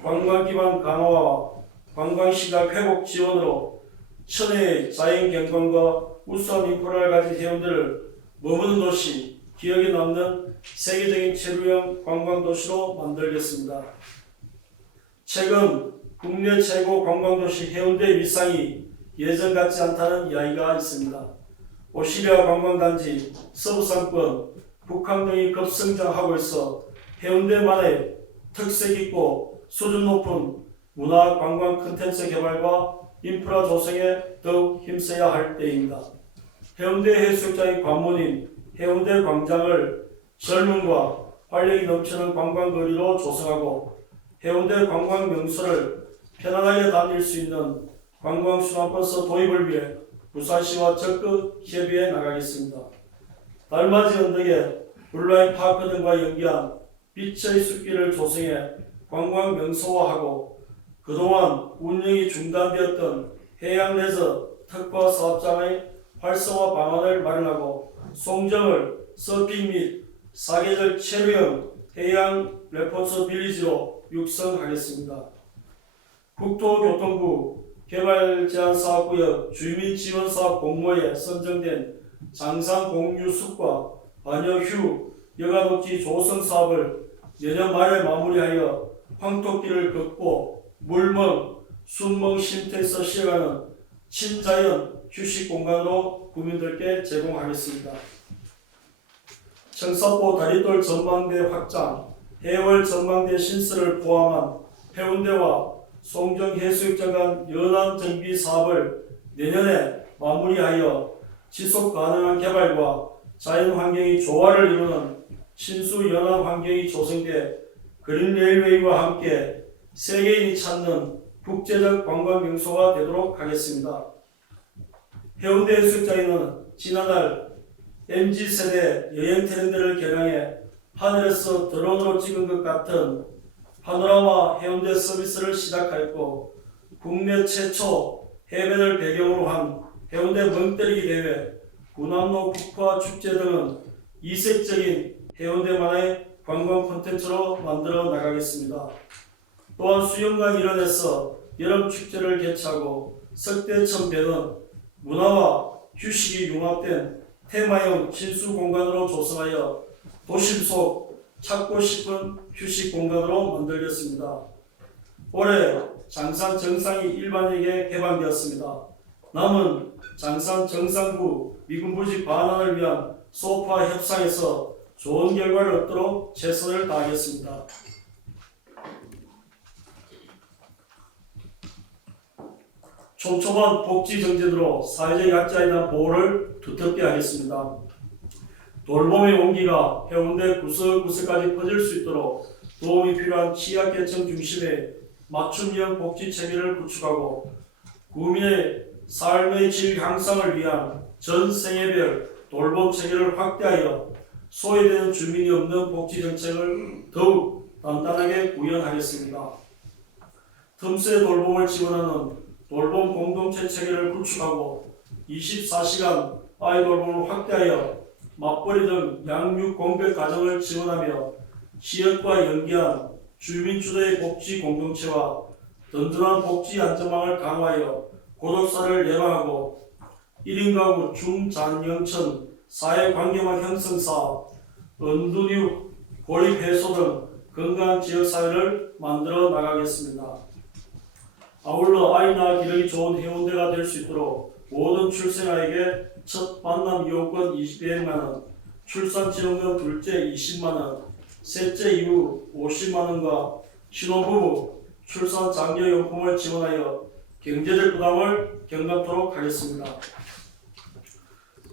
관광 기반 강화와 관광 시각 회복 지원으로 천혜의 자연 경관과 우수한 인프라를 가진 해운대를 머무는 도시, 기억에 남는 세계적인 체류형 관광 도시로 만들겠습니다. 최근 국내 최고 관광도시 해운대 위상이 예전 같지 않다는 이야기가 있습니다. 오시리아 관광단지, 서부상권, 북한 등이 급성장하고 있어 해운대만의 특색 있고 수준 높은 문화 관광 콘텐츠 개발과 인프라 조성에 더욱 힘써야 할 때입니다. 해운대 해수욕장의 관문인 해운대 광장을 젊음과 활력이 넘치는 관광거리로 조성하고 해운대 관광 명소를 편안하게 다닐 수 있는 관광순환버스 도입을 위해 부산시와 적극 협의해 나가겠습니다. 달맞이 언덕에 블라인 파크 등과 연계한 빛의 숲길을 조성해 관광 명소화하고 그동안 운영이 중단되었던 해양 레저 특화 사업장의 활성화 방안을 마련하고 송정을 서핑 및 사계절 체류형 해양 레포츠 빌리지로 육성하겠습니다. 국토교통부 개발제한사업구역 주민지원사업 공모에 선정된 장상 공유숲과 반여휴 여가독지 조성 사업을 내년 말에 마무리하여 황토길을 걷고 물멍, 순멍 쉼터에서 쉬어가는 친자연 휴식 공간으로 구민들께 제공하겠습니다. 청사포 다리돌 전망대 확장, 해월 전망대 신설을 포함한 해운대와 송정해수욕장 간 연안 정비 사업을 내년에 마무리하여 지속 가능한 개발과 자연 환경의 조화를 이루는 신수 연안 환경이 조성돼 그린 레일웨이와 함께 세계인이 찾는 국제적 관광 명소가 되도록 하겠습니다. 해운대 해수욕장에는 지난달 MZ세대 여행 트렌드를 겨냥해 하늘에서 드론으로 찍은 것 같은 파노라마 해운대 서비스를 시작하였고 국내 최초 해변을 배경으로 한 해운대 멍때리기 대회, 구남로 국화 축제 등은 이색적인 해운대만의 관광 콘텐츠로 만들어 나가겠습니다. 또한 수영관 일원에서 여름 축제를 개최하고 석대천배는 문화와 휴식이 융합된 테마형 친수 공간으로 조성하여 도심 속 찾고 싶은 휴식 공간으로 만들겠습니다. 올해 장산 정상이 일반에게 개방되었습니다. 남은 장산 정상부 미군부지 반환을 위한 소파 협상에서 좋은 결과를 얻도록 최선을 다하겠습니다. 촘촘한 복지 정책으로 사회적 약자에 대한 보호를 두텁게 하겠습니다. 돌봄의 온기가 해운대 구석구석까지 퍼질 수 있도록 도움이 필요한 취약계층 중심의 맞춤형 복지 체계를 구축하고 구민의 삶의 질 향상을 위한 전 생애별 돌봄 체계를 확대하여 소외되는 주민이 없는 복지 정책을 더욱 단단하게 구현하겠습니다. 틈새 돌봄을 지원하는 돌봄 공동체 체계를 구축하고 24시간 아이 돌봄을 확대하여 맞벌이 등 양육 공백 가정을 지원하며 지역과 연계한 주민 주도의 복지 공동체와 든든한 복지 안전망을 강화하여 고독사를 예방하고 1인 가구 중장년층 사회관계망 형성 사업, 은둔육, 고립 해소 등 건강한 지역사회를 만들어 나가겠습니다. 아울러 아이나 기르기 좋은 해운대가 될 수 있도록 모든 출생아에게 첫 만남 이용권 200만원, 출산지원금 둘째 20만원, 셋째 이후 50만원과 신혼부부 출산 장려용품을 지원하여 경제적 부담을 경감토록 하겠습니다.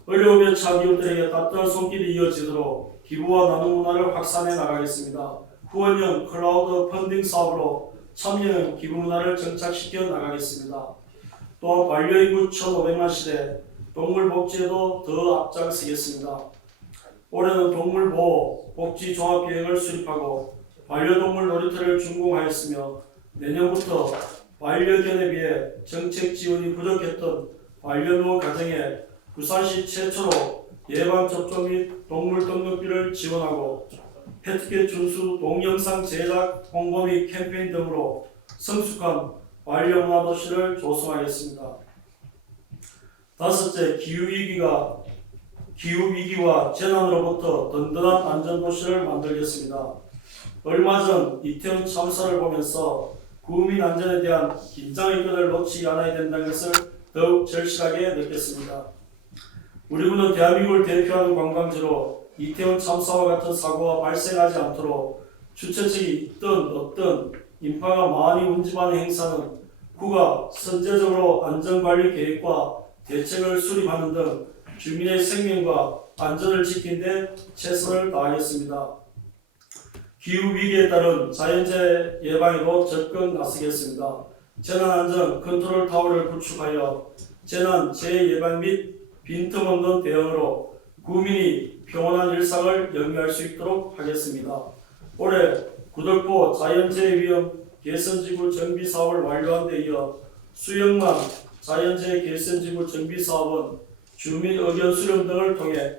어려움에 처한 이웃들에게 따뜻한 손길이 이어지도록 기부와 나눔 문화를 확산해 나가겠습니다. 후원형 클라우드 펀딩 사업으로 참여형 기부 문화를 정착시켜 나가겠습니다. 또한 반려인구 1,500만 시대 동물 복지에도 더 앞장서겠습니다. 올해는 동물보호 복지 종합계획을 수립하고 반려동물 놀이터를 준공하였으며 내년부터 반려견에 비해 정책 지원이 부족했던 반려묘 가정에 부산시 최초로 예방접종 및 동물 등록비를 지원하고 페트캣 준수 동영상 제작 홍보 및 캠페인 등으로 성숙한 반려문화 도시를 조성하겠습니다. 다섯째, 기후위기와 재난으로부터 든든한 안전도시를 만들겠습니다. 얼마 전 이태원 참사를 보면서 구민 안전에 대한 긴장의 끈을 놓지 않아야 된다는 것을 더욱 절실하게 느꼈습니다. 우리 군은 대한민국을 대표하는 관광지로 이태원 참사와 같은 사고가 발생하지 않도록 주최측이 있든 없든 인파가 많이 운집하는 행사는 구가 선제적으로 안전관리 계획과 대책을 수립하는 등 주민의 생명과 안전을 지키는 데 최선을 다하겠습니다. 기후위기에 따른 자연재해 예방에도 적극 나서겠습니다. 재난안전 컨트롤 타워를 구축하여 재난 재해 예방 및 빈틈없는 대응으로 구민이 평온한 일상을 영위할 수 있도록 하겠습니다. 올해 구덕포 자연재해 위험 개선지구 정비 사업을 완료한 데 이어 수영만 자연재해 개선지구 정비 사업은 주민 의견 수렴 등을 통해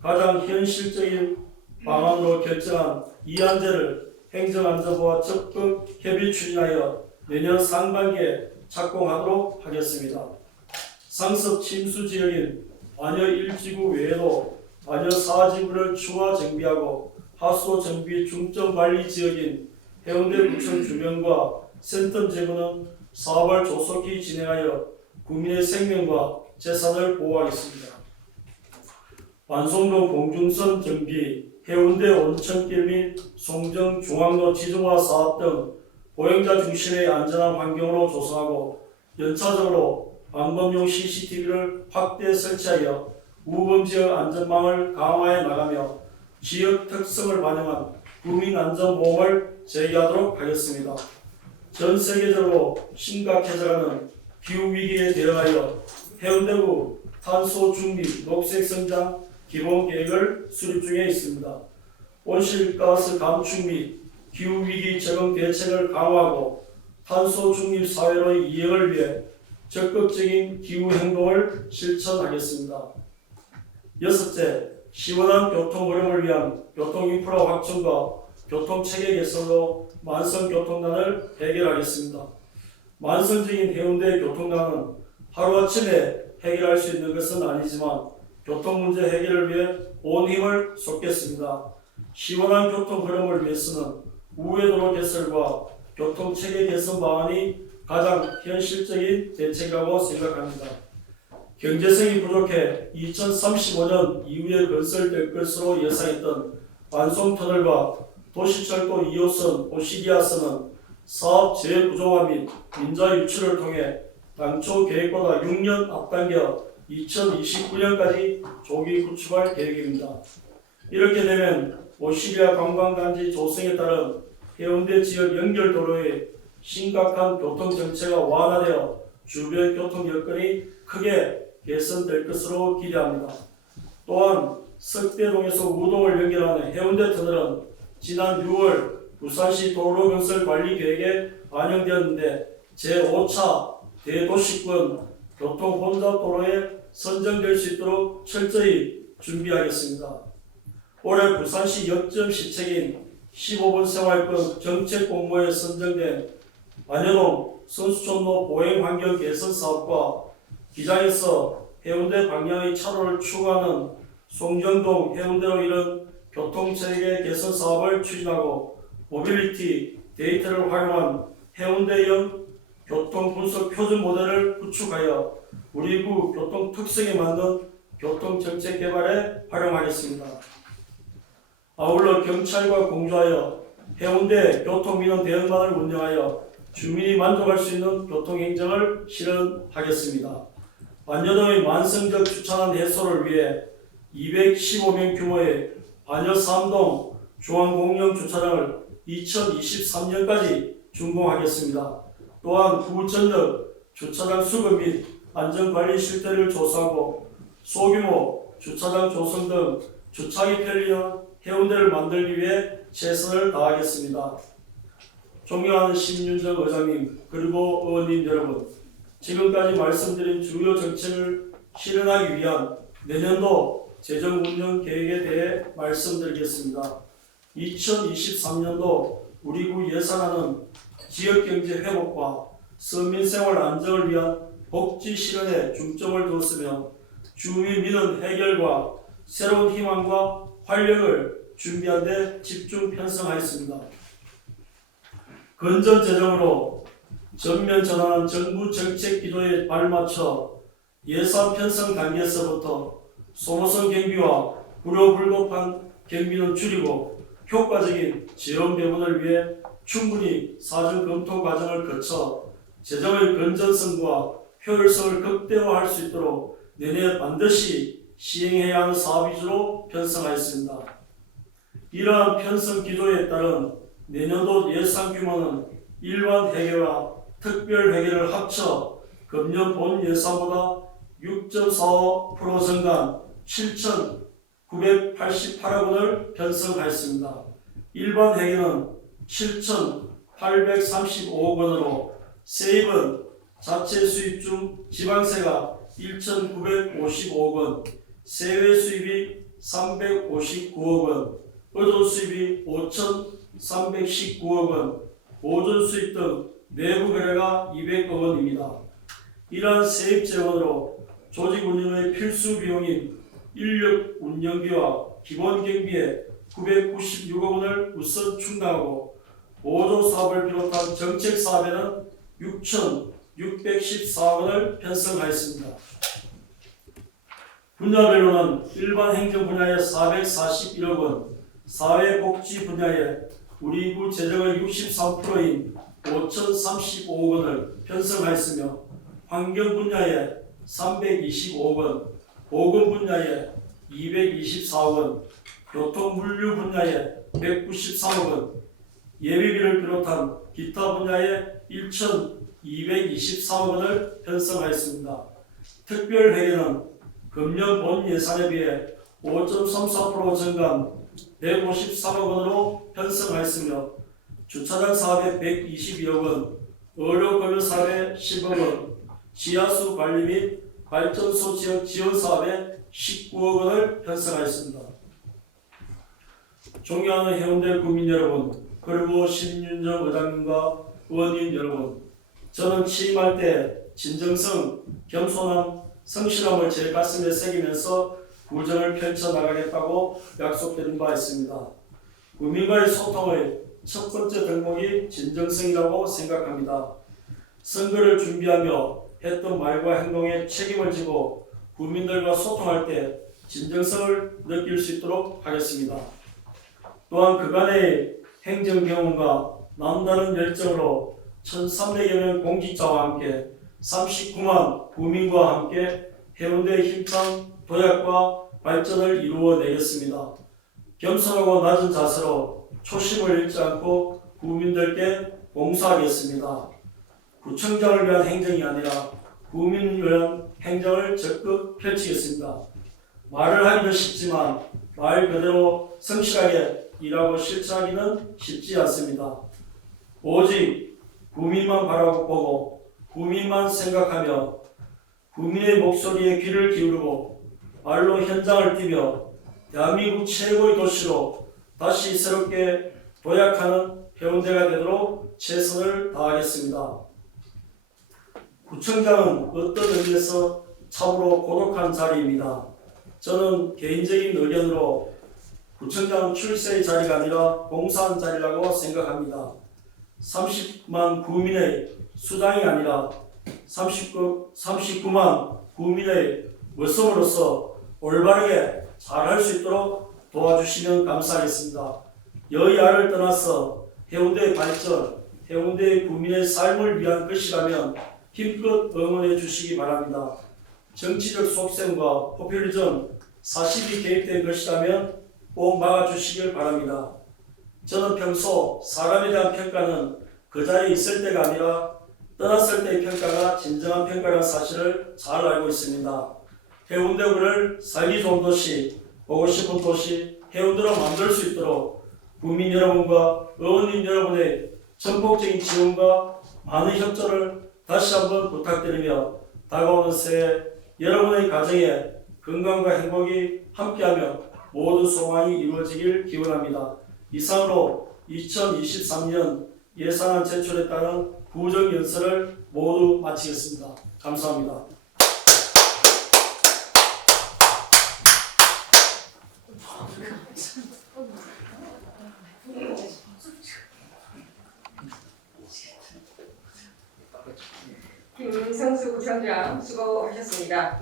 가장 현실적인 방안으로 결정한 이안제를 행정안전부와 적극 협의 추진하여 내년 상반기에 착공하도록 하겠습니다. 상습 침수 지역인 완여 1지구 외에도 안여 사지구를 추가 정비하고 하수도 정비 중점 관리 지역인 해운대 구청 주변과 센텀 제거는 사업을 조속히 진행하여 국민의 생명과 재산을 보호하겠습니다. 완송도 공중선 정비, 해운대 온천길 및 송정 중앙로 지중화 사업 등 보행자 중심의 안전한 환경으로 조성하고 연차적으로 방범용 CCTV를 확대 설치하여 우범 지역 안전망을 강화해 나가며 지역 특성을 반영한 국민 안전보험을 제기하도록 하겠습니다. 전 세계적으로 심각해져가는 기후위기에 대응하여 해운대구 탄소 중립 녹색 성장 기본 계획을 수립 중에 있습니다. 온실가스 감축 및 기후위기 적응 대책을 강화하고 탄소 중립 사회로의 이행을 위해 적극적인 기후 행동을 실천하겠습니다. 여섯째, 시원한 교통 흐름을 위한 교통 인프라 확충과 교통 체계 개선으로 만성 교통난을 해결하겠습니다. 만성적인 해운대 교통난은 하루아침에 해결할 수 있는 것은 아니지만 교통 문제 해결을 위해 온 힘을 쏟겠습니다. 시원한 교통 흐름을 위해서는 우회도로 개설과 교통 체계 개선 방안이 가장 현실적인 대책이라고 생각합니다. 경제성이 부족해 2035년 이후에 건설될 것으로 예상했던 완송터널과 도시철도 2호선 오시리아선은 사업 재구조화 및 민자 유치를 통해 당초 계획보다 6년 앞당겨 2029년까지 조기 구축할 계획입니다. 이렇게 되면 오시리아 관광단지 조성에 따른 해운대 지역 연결도로의 심각한 교통정체가 완화되어 주변 교통 여건이 크게 개선될 것으로 기대합니다. 또한 석대동에서 우동을 연결하는 해운대 터널은 지난 6월 부산시 도로건설관리계획에 반영되었는데 제5차 대도시권 교통 혼잡도로에 선정될 수 있도록 철저히 준비하겠습니다. 올해 부산시 역점 시책인 15분 생활권 정책 공모에 선정된 안여동 선수촌로 보행 환경 개선 사업과 기장에서 해운대 방향의 차로를 추구하는 송정동 해운대로 이른 교통체계 개선 사업을 추진하고 모빌리티 데이터를 활용한 해운대형 교통 분석 표준 모델을 구축하여 우리 구 교통 특성에 맞는 교통 정책 개발에 활용하겠습니다. 아울러 경찰과 공조하여 해운대 교통민원 대응반을 운영하여 주민이 만족할 수 있는 교통행정을 실현하겠습니다. 안여동의 만성적 주차난 해소를 위해 215명 규모의 안여 3동 중앙공영 주차장을 2023년까지 준공하겠습니다. 또한 구 전역 주차장 수급 및 안전관리 실태를 조사하고 소규모 주차장 조성 등 주차기 편리한 해운대를 만들기 위해 최선을 다하겠습니다. 존경하는 심윤정 의장님 그리고 의원님 여러분, 지금까지 말씀드린 주요 정책을 실현하기 위한 내년도 재정 운영 계획에 대해 말씀드리겠습니다. 2023년도 우리 구 예산안은 지역경제 회복과 서민생활 안정을 위한 복지 실현에 중점을 두었으며 주민 민원 해결과 새로운 희망과 활력을 준비한 데 집중 편성하였습니다. 건전 재정으로 전면 전환한 정부 정책 기조에 발맞춰 예산 편성 단계에서부터 소모성 경비와 불효불급한 경비는 줄이고 효과적인 재원 배분을 위해 충분히 사전 검토 과정을 거쳐 재정의 건전성과 효율성을 극대화할 수 있도록 내년에 반드시 시행해야 하는 사업 위주로 편성하였습니다. 이러한 편성 기조에 따른 내년도 예산 규모는 일반 회계와 특별 회계를 합쳐 금년 본 예산보다 6.45% 증가한 7,988억 원을 편성하였습니다. 일반 회계는 7,835억 원으로 세입은 자체 수입 중 지방세가 1,955억 원, 세외 수입이 359억 원, 의존 수입이 5,319억 원, 보존 수입 등 내부 거래가 200억 원입니다. 이러한 세입 재원으로 조직 운영의 필수 비용인 인력 운영비와 기본 경비에 996억 원을 우선 충당하고 보조 사업을 비롯한 정책 사업에는 6,614억 원을 편성하였습니다. 분야별로는 일반 행정 분야에 441억 원, 사회복지 분야에 우리 부 재정의 63%인 5,035억 원을 편성하였으며 환경 분야에 325억 원, 보건 분야에 224억 원, 교통 물류 분야에 193억 원, 예비비를 비롯한 기타 분야에 1,224억 원을 편성하였습니다. 특별회계는 금년 본 예산에 비해 5.34% 증가한 153억 원으로 편성하였으며 주차장 사업에 122억 원, 의료급여 사업에 10억 원, 지하수 관리 및 발전소 지역 지원 사업에 19억 원을 편성하였습니다. 존경하는 해운대 구민 여러분, 그리고 신윤정 의장님과 의원님 여러분, 저는 취임할 때 진정성, 겸손함, 성실함을 제 가슴에 새기면서 구정을 펼쳐나가겠다고 약속드린 바 있습니다. 국민과의 소통의 첫 번째 덕목이 진정성이라고 생각합니다. 선거를 준비하며 했던 말과 행동에 책임을 지고 국민들과 소통할 때 진정성을 느낄 수 있도록 하겠습니다. 또한 그간의 행정 경험과 남다른 열정으로 1,300여 명 공직자와 함께 39만 국민과 함께 해운대의 힘찬 도약과 발전을 이루어내겠습니다. 겸손하고 낮은 자세로 초심을 잃지 않고 국민들께 봉사하겠습니다. 구청장을 위한 행정이 아니라 국민을 위한 행정을 적극 펼치겠습니다. 말을 하기는 쉽지만 말 그대로 성실하게 일하고 실천하기는 쉽지 않습니다. 오직 국민만 바라보고 국민만 생각하며 국민의 목소리에 귀를 기울이고 말로 현장을 뛰며 대한민국 최고의 도시로 다시 새롭게 도약하는 해운대가 되도록 최선을 다하겠습니다. 구청장은 어떤 의미에서 참으로 고독한 자리입니다. 저는 개인적인 의견으로 구청장은 출세의 자리가 아니라 봉사한 자리라고 생각합니다. 30만 국민의 수장이 아니라 39만 국민의 모습으로서 올바르게 잘할 수 있도록 도와주시면 감사하겠습니다. 여야를 떠나서 해운대의 발전, 해운대의 국민의 삶을 위한 것이라면 힘껏 응원해 주시기 바랍니다. 정치적 속셈과 포퓰리즘, 사실이 개입된 것이라면 꼭 막아주시길 바랍니다. 저는 평소 사람에 대한 평가는 그 자리에 있을 때가 아니라 떠났을 때의 평가가 진정한 평가라는 사실을 잘 알고 있습니다. 해운대구를 살기 좋은 도시, 보고 싶은 도시, 해운대로 만들 수 있도록 국민 여러분과 의원님 여러분의 전폭적인 지원과 많은 협조를 다시 한번 부탁드리며 다가오는 새해 여러분의 가정에 건강과 행복이 함께하며 모든 소망이 이루어지길 기원합니다. 이상으로 2023년 예산안 제출에 따른 구정연설을 모두 마치겠습니다. 감사합니다. 김성수 구청장 수고하셨습니다.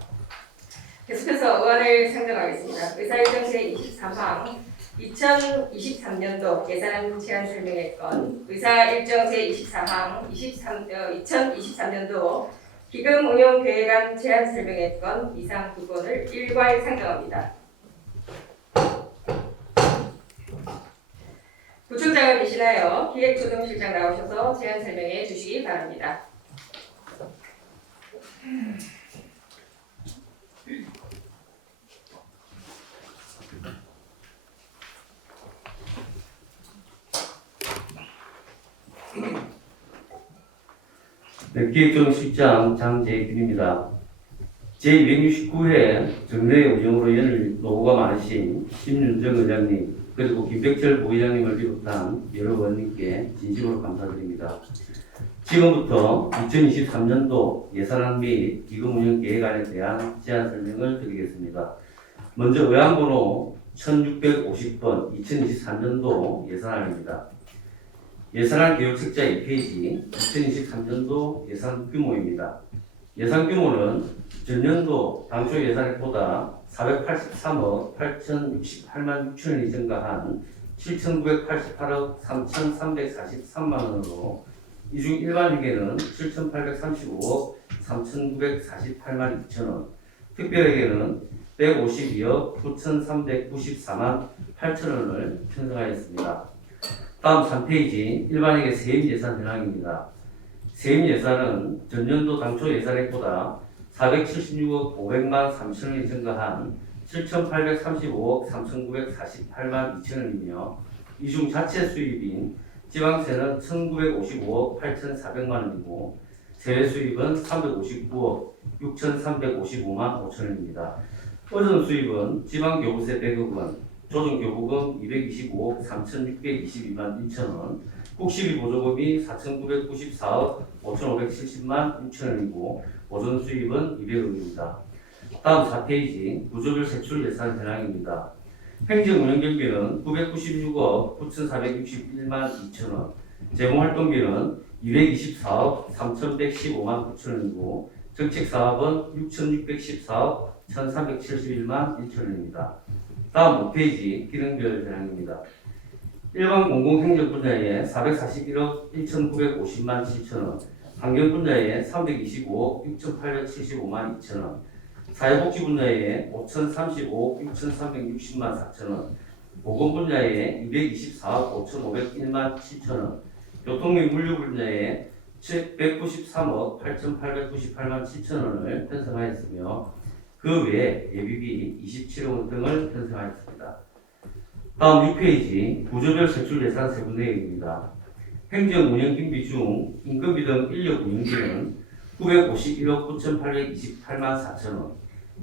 계속해서 의안을 상정하겠습니다. 의사일정 제23항 2023년도 예산안 제안 설명의 건, 의사일정 제24항 2023년도 기금 운용 계획안 제안 설명의 건 이상 두 건을 일괄 상정합니다. 구청장을 대신하여 기획조정실장 나오셔서 제안 설명해 주시기 바랍니다. 기획조정실장 장재균입니다. 제269회 정례 운영으로 연일 노고가 많으신 신윤정 의장님, 그리고 김백철 부의장님을 비롯한 여러 의원님께 진심으로 감사드립니다. 지금부터 2023년도 예산안 및 기금 운영 계획안에 대한 제안 설명을 드리겠습니다. 먼저 의안번호 1650번 2023년도 예산안입니다. 예산안 개요 책자 2페이지 2023년도 예산 규모입니다. 예산 규모는 전년도 당초 예산액보다 483억 8,068만 6천원이 증가한 7,988억 3,343만 원으로 이중 일반회계는 7,835억 3,948만 2천원, 특별회계는 152억 9,394만 8천원을 편성하였습니다. 다음 3페이지 일반회계 세임 예산 현황입니다. 세임 예산은 전년도 당초 예산액보다 476억 500만 3천원이 증가한 7,835억 3,948만 2천원이며 이중 자체 수입인 지방세는 1,955억 8,400만 원이고 세외 수입은 359억 6,355만 5천원입니다. 어전 수입은 지방교부세 100억 원, 조정교부금 225억 3,622만 2천원, 국시비 보조금이 4,994억 5,570만 6천원이고 오전 수입은 200억입니다. 다음 4페이지 구조별 세출 예산 현황입니다. 행정운영경비는 996억 9,461만 2천원, 재무활동비는 224억 3,115만 9천원이고 정책사업은 6,614억 1,371만 1천원입니다. 다음 5페이지 기능별 현황입니다. 일반 공공행정 분야에 441억 1,950만 7천원, 환경 분야에 325억 6,875만 2천원, 사회복지 분야에 5,035억 6,360만 4천원, 보건 분야에 224억 5,501만 7천원, 교통 및 물류 분야에 193억 8,898만 7천원을 편성하였으며 그 외에 예비비 27억 원 등을 편성하였습니다. 다음 6페이지 구조별 세출 예산 세부 내용입니다. 행정 운영 경비 중 인건비 등 인력 운영비는 951억 9,828만 4천원,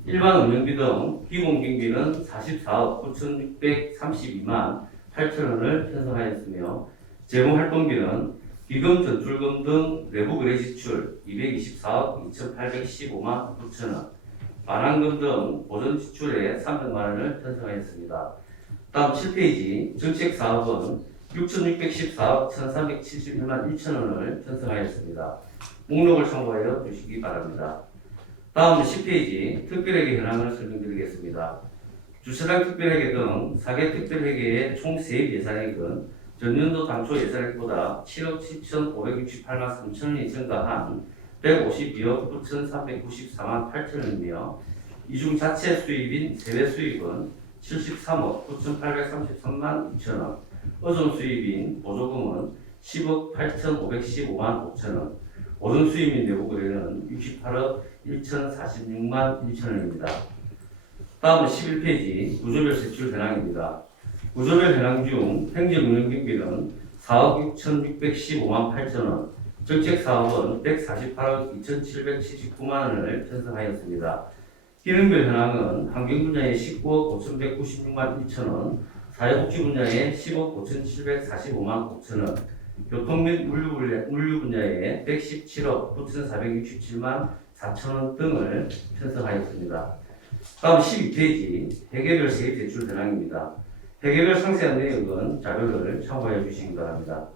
일반 운영비 등 기본 경비는 44억 9,632만 8천원을 편성하였으며 재무활동비는 기금 전출금 등 내부 거래 지출 224억 2,815만 9천원, 반환금 등 보전 지출에 300만 원을 편성하였습니다. 다음 7페이지 정책 사업은 6,614억 1,371만 1천원을 편성하였습니다. 목록을 참고하여 주시기 바랍니다. 다음 10페이지 특별회계 현황을 설명드리겠습니다. 주차장 특별회계 등 4개 특별회계의 총 세입 예산액은 전년도 당초 예산액보다 7억 7,568만 3천원이 증가한 152억 9,394만 8천원이며 이중 자체 수입인 세외 수입은 73억 9,833만 2천원, 어전 수입인 보조금은 10억 8,515만 5천원, 오전 수입인 내부 거래는 68억 1,046만 1천원입니다. 다음은 11페이지 구조별 세출 현황입니다. 구조별 현황 중 행정운영경비는 4억 6,615만 8천원, 정책사업은 148억 2,779만 원을 편성하였습니다. 기능별 현황은 환경 분야에 19억 5,196만 1천원, 사회복지 분야에 10억 5,745만 5천원, 교통 및 물류 분야에 117억 9,467만 4천원 등을 편성하였습니다. 다음 12페이지 회계별 세입 대출 현황입니다. 회계별 상세한 내용은 자료를 참고해 주시기 바랍니다.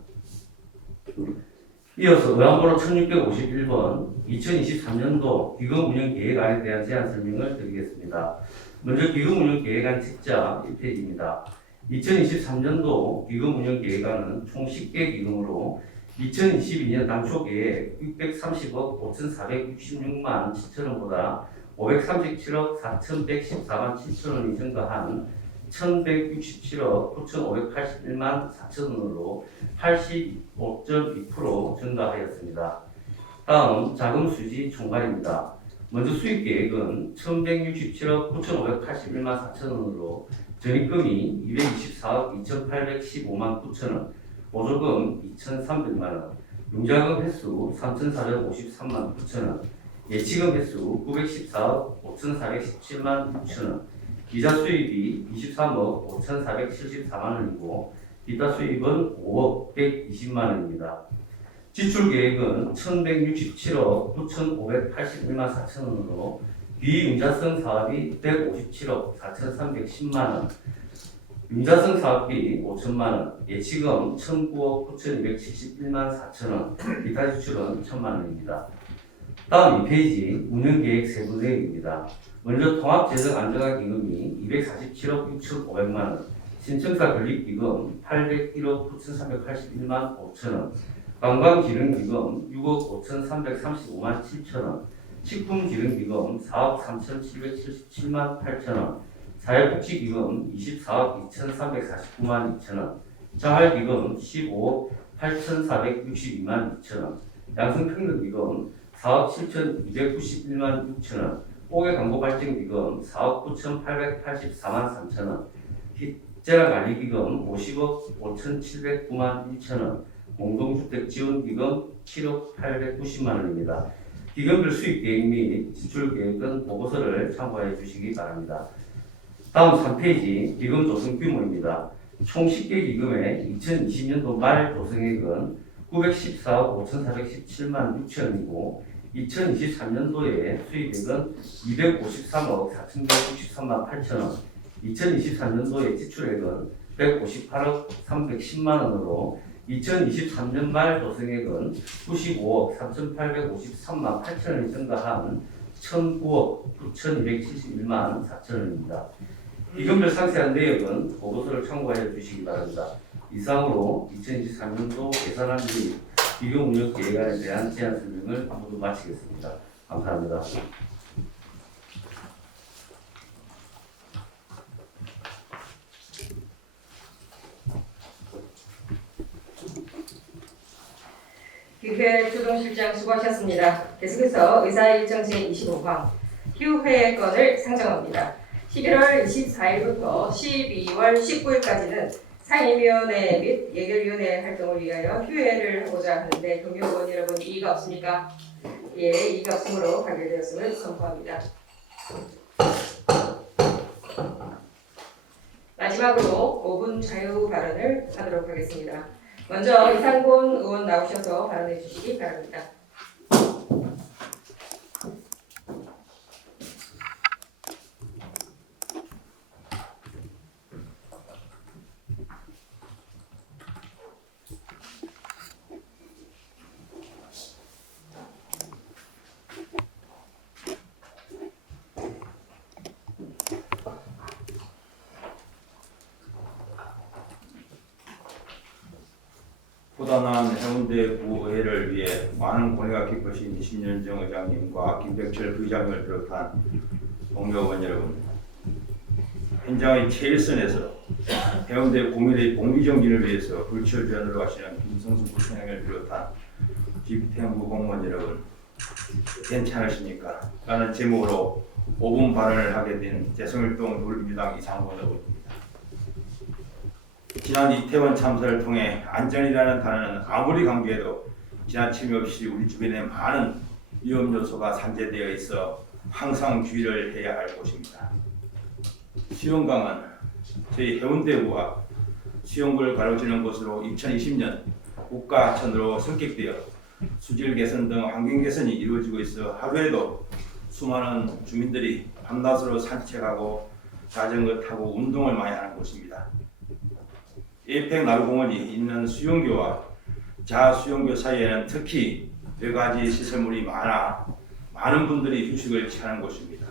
이어서 의안번호 1651번 2023년도 기금운영계획안에 대한 제안 설명을 드리겠습니다. 먼저 기금운영계획안 책자 1페이지입니다. 2023년도 기금운영계획안은 총 10개 기금으로 2022년 당초 계획 630억 5,466만 7천원보다 537억 4,114만 7천원이 증가한 1,167억 9,581만 4천원으로 85.2% 증가하였습니다. 다음 자금 수지 총괄입니다. 먼저 수입 계획은 1,167억 9,581만 4천원으로 전입금이 224억 2,815만 9천원, 보조금 2,300만원, 융자금 횟수 3,453만 9천원, 예치금 횟수 914억 5,417만 6천원, 이자 수입이 23억 5,474만원이고 기타 수입은 5억 120만원입니다. 지출 계획은 1,167억 9,581만 4천원으로 비융자성 사업이 157억 4,310만 원, 융자성 사업비 5천만 원, 예치금 1,009억 9,271만 4천 원, 기타 지출은 1,000만 원입니다. 다음 2페이지 운영계획 세부 내용입니다. 먼저 통합재정안정화기금이 247억 6,500만 원, 신청사 건립기금 801억 9,381만 5천 원, 관광기능기금 6억 5,335만 7천 원, 식품기능기금 4억 3,777만 8천 원, 사회복지기금 24억 2,349만 2천 원, 장활기금 15억 8,462만 2천 원, 양성평등기금 4억 7,291만 6천 원, 옥외광고발전기금 4억 9,884만 3천 원, 빗재량관리기금 50억 5,709만 1천 원, 공동주택지원기금 7억 890만 원입니다. 기금별 수입계획 및 지출계획은 보고서를 참고해 주시기 바랍니다. 다음 3페이지 기금 조성 규모입니다. 총 10개 기금의 2020년도 말 조성액은 914억 5,417만 6천 원이고 2023년도에 수입액은 253억 4,163만 8천 원, 2023년도에 지출액은 158억 310만 원으로 2023년 말 조성액은 95억 3,853만 8천 원이 증가한 1,009억 9,271만 4천 원입니다. 기금별 상세한 내역은 보고서를 참고해 주시기 바랍니다. 이상으로 2023년도 예산안 및 기금 운영 계획안에 대한 제안 설명을 모두 마치겠습니다. 감사합니다. 기획 조동실장 수고하셨습니다. 계속해서 의사일정 제25항 휴회건을 상정합니다. 11월 24일부터 12월 19일까지는 상임위원회 및 예결위원회 활동을 위하여 휴회를 하고자 하는데 동료의원 여러분 이의가 없습니까? 예, 이의가 없으므로 가결되었음을 선포합니다. 마지막으로 5분 자유 발언을 하도록 하겠습니다. 먼저 이상곤 의원 나오셔서 발언해 주시기 바랍니다. 보다 나은 해운대 구의회를 위해 많은 고뇌가 깊으신 심연정 의장님과 김백철 부의장님을 비롯한 동료 의원 여러분, 현장의 최일선에서 해운대 구민의 복리정진을 위해서 불철주안으로 하시는 김성수 부총장을 비롯한 집행부 공무원 여러분, 괜찮으십니까? 라는 제목으로 5분 발언을 하게 된 대성일동 더불어민주당 이상곤 의원입니다. 지난 이태원 참사를 통해 안전이라는 단어는 아무리 강조해도 지나침이 없이 우리 주변에 많은 위험 요소가 산재되어 있어 항상 주의를 해야 할 곳입니다. 수영강은 저희 해운대구와 수영구를 가로지르는 곳으로 2020년 국가하천으로 선격되어 수질 개선 등 환경 개선이 이루어지고 있어 하루에도 수많은 주민들이 밤낮으로 산책하고 자전거 타고 운동을 많이 하는 곳입니다. 에이펙 나루공원이 있는 수영교와 자수영교 사이에는 특히 여러 가지 시설물이 많아 많은 분들이 휴식을 취하는 곳입니다.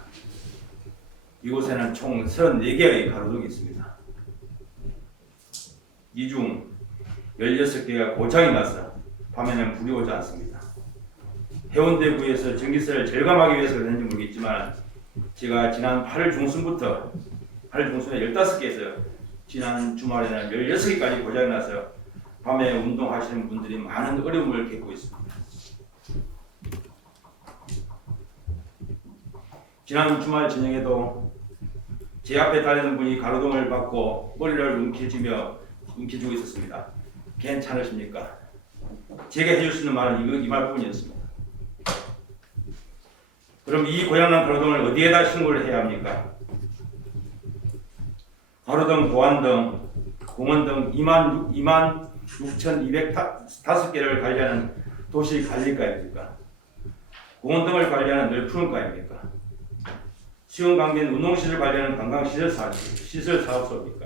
이곳에는 총 34개의 가로등이 있습니다. 이 중 16개가 고장이 나서 밤에는 불이 오지 않습니다. 해운대구에서 전기세를 절감하기 위해서 그런지 모르겠지만 제가 지난 8월 중순에 15개에서 지난 주말에는 16개까지 고장이 나서 밤에 운동하시는 분들이 많은 어려움을 겪고 있습니다. 지난 주말 저녁에도 제 앞에 달리는 분이 가로등을 받고 머리를 움켜쥐고 있었습니다. 괜찮으십니까? 제가 해줄 수 있는 말은 이 말뿐이었습니다. 그럼 이 고장난 가로등을 어디에다 신고를 해야 합니까? 가로등, 보안등, 공원 등 26,205개를 관리하는 도시관리과입니까? 공원 등을 관리하는 널푸른과입니까? 수영강변 운동시설 관련 관광시설 사업소입니까?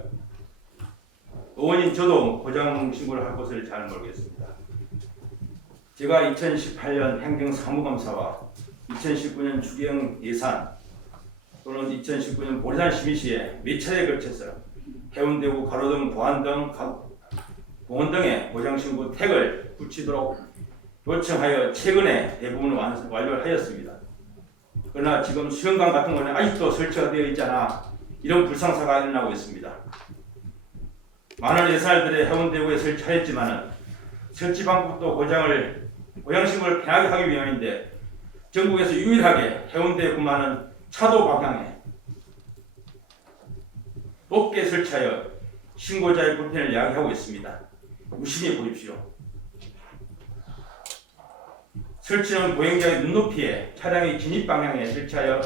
의원인 저도 고장 신고를 할 곳을 잘 모르겠습니다. 제가 2018년 행정사무감사와 2019년 추경 예산 또는 2019년 보리산 시민시에 몇 차례에 걸쳐서 해운대구 가로등 보안 등 공원 등의 고장 신고 태그를 붙이도록 요청하여 최근에 대부분 완료를 하였습니다. 그러나 지금 수영강 같은 거는 아직도 설치가 되어 있잖아. 이런 불상사가 일어나고 있습니다. 많은 예산을 들여 해운대구에 설치하였지만 설치 방법도 고장 신고를 편하게 하기 위함인데 전국에서 유일하게 해운대에 근무하는 차도 방향에 높게 설치하여 신고자의 불편을 야기하고 있습니다. 무심히 보십시오. 설치는 보행자의 눈높이에 차량의 진입 방향에 설치하여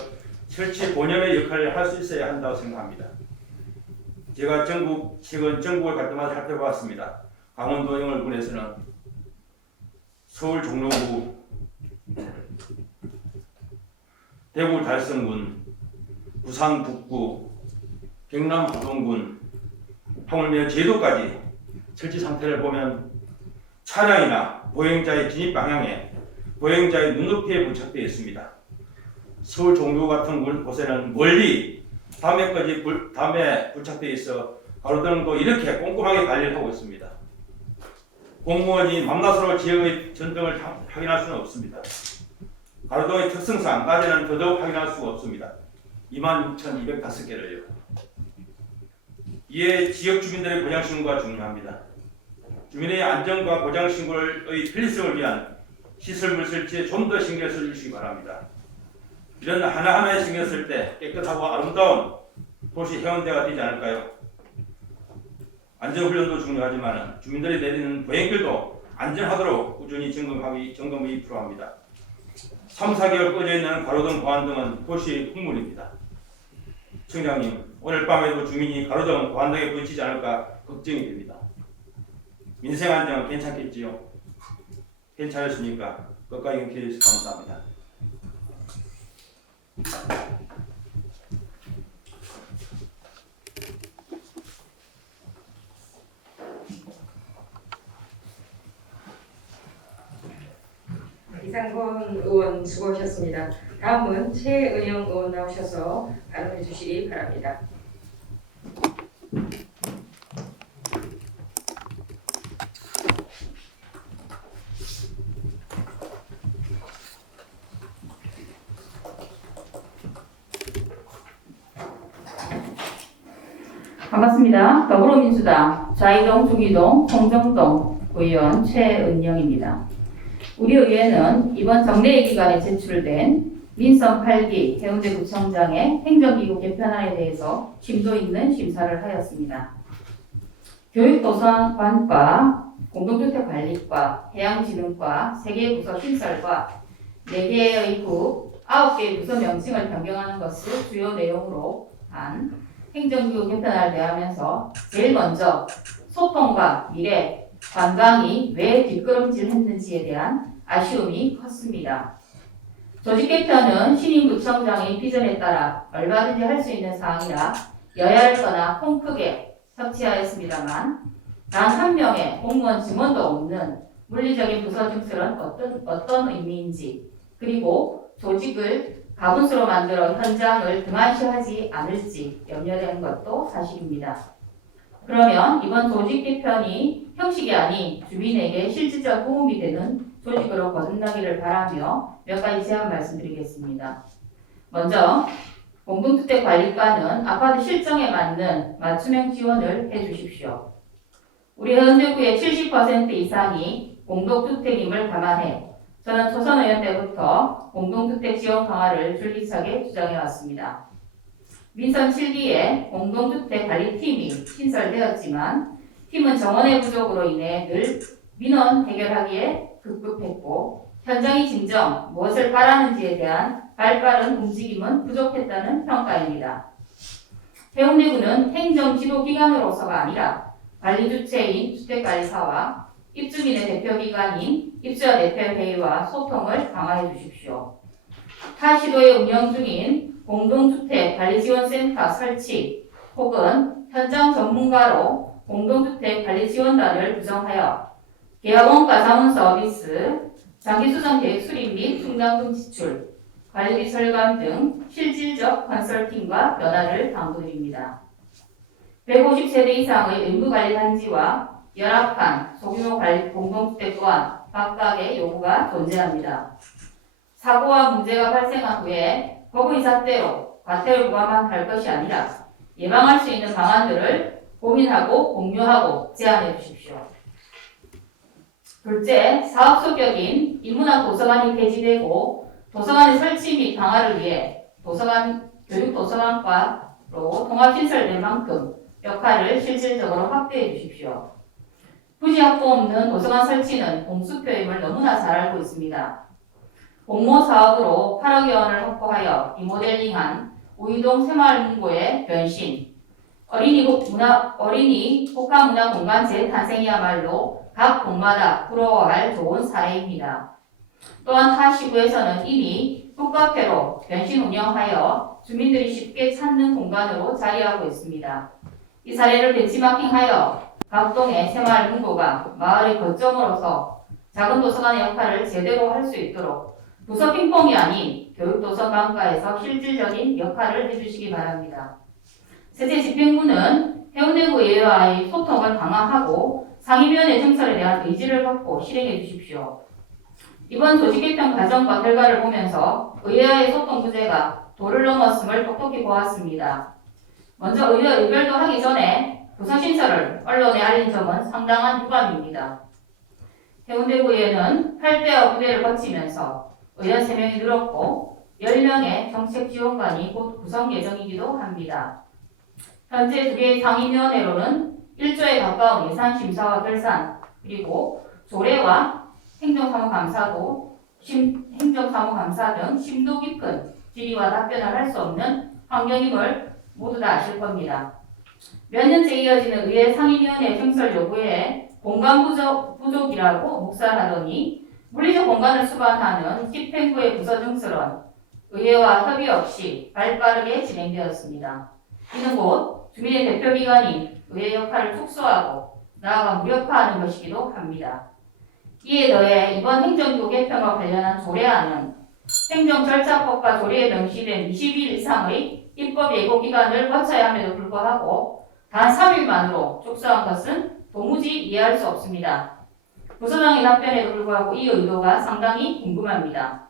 설치 본연의 역할을 할 수 있어야 한다고 생각합니다. 제가 최근 전국을 갈 때마다 살펴보았습니다. 강원도 영월군에서는 서울 종로구, 대구 달성군, 부산 북구, 경남 하동군, 하물며 제도까지 설치 상태를 보면 차량이나 보행자의 진입 방향에 보행자의 눈높이에 부착되어 있습니다. 서울 종로 같은 곳에는 멀리 담에 부착되어 있어 가로등도 이렇게 꼼꼼하게 관리를 하고 있습니다. 공무원이 밤낮으로 지역의 전등을 확인할 수는 없습니다. 가로등의 특성상 낮에는 더더욱 확인할 수가 없습니다. 26,205개를요. 이에 지역 주민들의 고장 신고가 중요합니다. 주민의 안전과 고장 신고의 편리성을 위한 시설물 설치에 좀 더 신경을 써주시기 바랍니다. 이런 하나하나에 신경 쓸 때 깨끗하고 아름다운 도시 해운대가 되지 않을까요? 안전훈련도 중요하지만 주민들이 내리는 보행길도 안전하도록 꾸준히 점검이 필요합니다. 3, 4개월 꺼져 있는 가로등 보안등은 도시 풍물입니다. 청장님, 오늘 밤에도 주민이 가로등 보안등에 부딪히지 않을까 걱정이 됩니다. 민생 안정은 괜찮겠지요? 괜찮으십니까? 끝까지 경쾌해 주셔서 감사합니다. 이상권 의원 수고하셨습니다. 다음은 최은영 의원 나오셔서 발언해 주시기 바랍니다. 반갑습니다. 더불어민주당 좌이동, 중이동, 홍정동 의원 최은영입니다. 우리 의회는 이번 정례회 기간에 제출된 민선 8기 해운대구청장의 행정기구 개편안에 대해서 심도 있는 심사를 하였습니다. 교육도서관과 공동주택관리과, 해양진흥과 3개의 부서 신설과 4개의 구, 9개의 부서 명칭을 변경하는 것을 주요 내용으로 한 행정기구 개편안을 대하면서 제일 먼저 소통과 미래, 관광이 왜 뒷걸음질했는지에 대한 아쉬움이 컸습니다. 조직 개편은 신임구청장의 비전에 따라 얼마든지 할 수 있는 사항이라 여야를 떠나 통 크게 협치하였습니다만 단 한 명의 공무원 증언도 없는 물리적인 부서 증설은 어떤 의미인지, 그리고 조직을 가분수로 만들어 현장을 등한시하지 않을지 염려되는 것도 사실입니다. 그러면 이번 조직 개편이 형식이 아닌 주민에게 실질적 도움이 되는 조직으로 거듭나기를 바라며 몇 가지 제안 말씀드리겠습니다. 먼저 공동주택관리과는 아파트 실정에 맞는 맞춤형 지원을 해주십시오. 우리 해운대구의 70% 이상이 공동주택임을 감안해 저는 초선 의원 때부터 공동주택 지원 강화를 줄기차게 주장해왔습니다. 민선 7기에 공동주택 관리팀이 신설되었지만 팀은 정원의 부족으로 인해 늘 민원 해결하기에 급급했고 현장이 진정 무엇을 바라는지에 대한 발빠른 움직임은 부족했다는 평가입니다. 해운대구는 행정지도기관으로서가 아니라 관리주체인 주택관리사와 입주민의 대표기관인 입주자 대표회의와 소통을 강화해 주십시오. 타 시도에 운영 중인 공동주택 관리지원센터 설치 혹은 현장 전문가로 공동주택 관리지원단을 구성하여 계약원가 자문 서비스, 장기수정 계획 수립 및 충당금 지출, 관리비 설감 등 실질적 컨설팅과 변화를 당부드립니다. 150세대 이상의 의무관리단지와 열악한 소규모 관리 공동주택 또한 각각의 요구가 존재합니다. 사고와 문제가 발생한 후에 법의 잣대로 과태료 부과만 할 것이 아니라 예방할 수 있는 방안들을 고민하고 공유하고 제안해 주십시오. 둘째, 사업 소격인 인문학 도서관이 폐지되고 도서관의 설치 및 강화를 위해 교육도서관과로 통합신설된 만큼 역할을 실질적으로 확대해 주십시오. 부지 확보 없는 도서관 설치는 공수표임을 너무나 잘 알고 있습니다. 공모 사업으로 8억여 원을 확보하여 리모델링한 우이동 새마을문고의 변신, 어린이 복합문화공간 재탄생이야말로 각 동마다 부러워할 좋은 사례입니다. 또한 타 시구에서는 이미 북카페로 변신 운영하여 주민들이 쉽게 찾는 공간으로 자리하고 있습니다. 이 사례를 벤치마킹하여 각 동의 새마을문고가 마을의 거점으로서 작은 도서관의 역할을 제대로 할 수 있도록 도서 핑퐁이 아닌 교육도서관과에서 실질적인 역할을 해주시기 바랍니다. 셋째, 집행부는 해운대구 의회와의 소통을 강화하고 상임위원회 증설에 대한 의지를 갖고 실행해 주십시오. 이번 조직 개편 과정과 결과를 보면서 의회와의 소통 부재가 도를 넘었음을 똑똑히 보았습니다. 먼저 의회 의결도 하기 전에 도서신설을 언론에 알린 점은 상당한 유감입니다. 해운대구의회는 8대와 9대를 거치면서 의원 3명이 늘었고 10명의 정책지원관이 곧 구성 예정이기도 합니다. 현재 2개의 상임위원회로는 1조에 가까운 예산심사와 결산, 그리고 조례와 행정사무감사 등 심도 깊은 질의와 답변을 할 수 없는 환경임을 모두 다 아실 겁니다. 몇 년째 이어지는 의회 상임위원회 증설 요구에 공간 부족이라고 묵살하더니 물리적 공간을 수반하는 집행부의 부서 증설은 의회와 협의 없이 발빠르게 진행되었습니다. 이는 곧 주민의 대표기관인 의회 역할을 축소하고 나아가 무력화하는 것이기도 합니다. 이에 더해 이번 행정부 개편과 관련한 조례안은 행정절차법과 조례에 명시된 20일 이상의 입법 예고 기간을 거쳐야 함에도 불구하고 단 3일만으로 축소한 것은 도무지 이해할 수 없습니다. 부서장의 답변에도 불구하고 이 의도가 상당히 궁금합니다.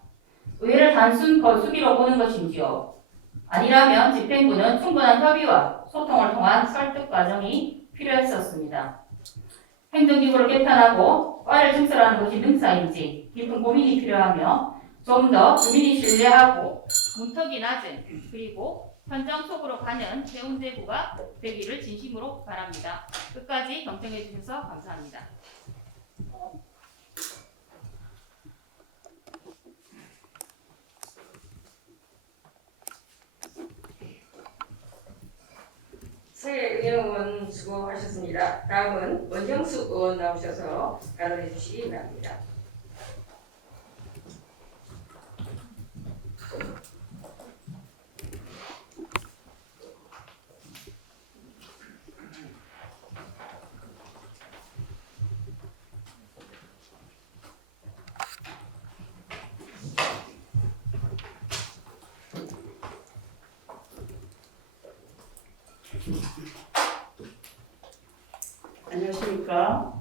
의회를 단순 거수기로 보는 것인지요? 아니라면 집행부는 충분한 협의와 소통을 통한 설득 과정이 필요했었습니다. 행정기구를 개편하고 과를 증설하는 것이 능사인지 깊은 고민이 필요하며 좀 더 주민이 신뢰하고 문턱이 낮은 그리고 현장 속으로 가는 해운대구가 되기를 진심으로 바랍니다. 끝까지 경청해 주셔서 감사합니다. 새 의원 수고하셨습니다. 다음은 원정숙 의원 나오셔서 발언해 주시기 바랍니다. 안녕하십니까.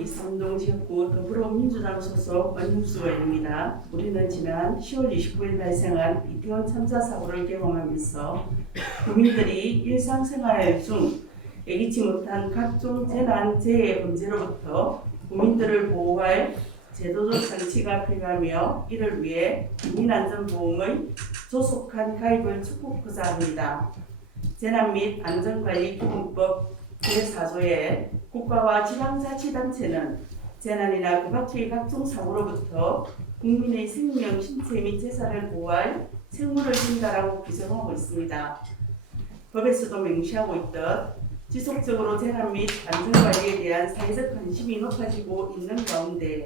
이삼동 지역구 더불어민주당 소속 원정숙 의원입니다. 우리는 지난 10월 29일 발생한 이태원 참사 사고를 경험하면서 국민들이 일상생활 중 예기치 못한 각종 재난, 재해 범죄로부터 국민들을 보호할 제도적 장치가 필요하며 이를 위해 국민안전보험의 조속한 가입을 촉구하고자 합니다. 재난 및 안전관리기본법 제4조에 국가와 지방자치단체는 재난이나 그 밖의 각종 사고로부터 국민의 생명, 신체 및 재산을 보호할 책무를 진다라고 규정하고 있습니다. 법에서도 명시하고 있듯 지속적으로 재난 및 안전관리에 대한 사회적 관심이 높아지고 있는 가운데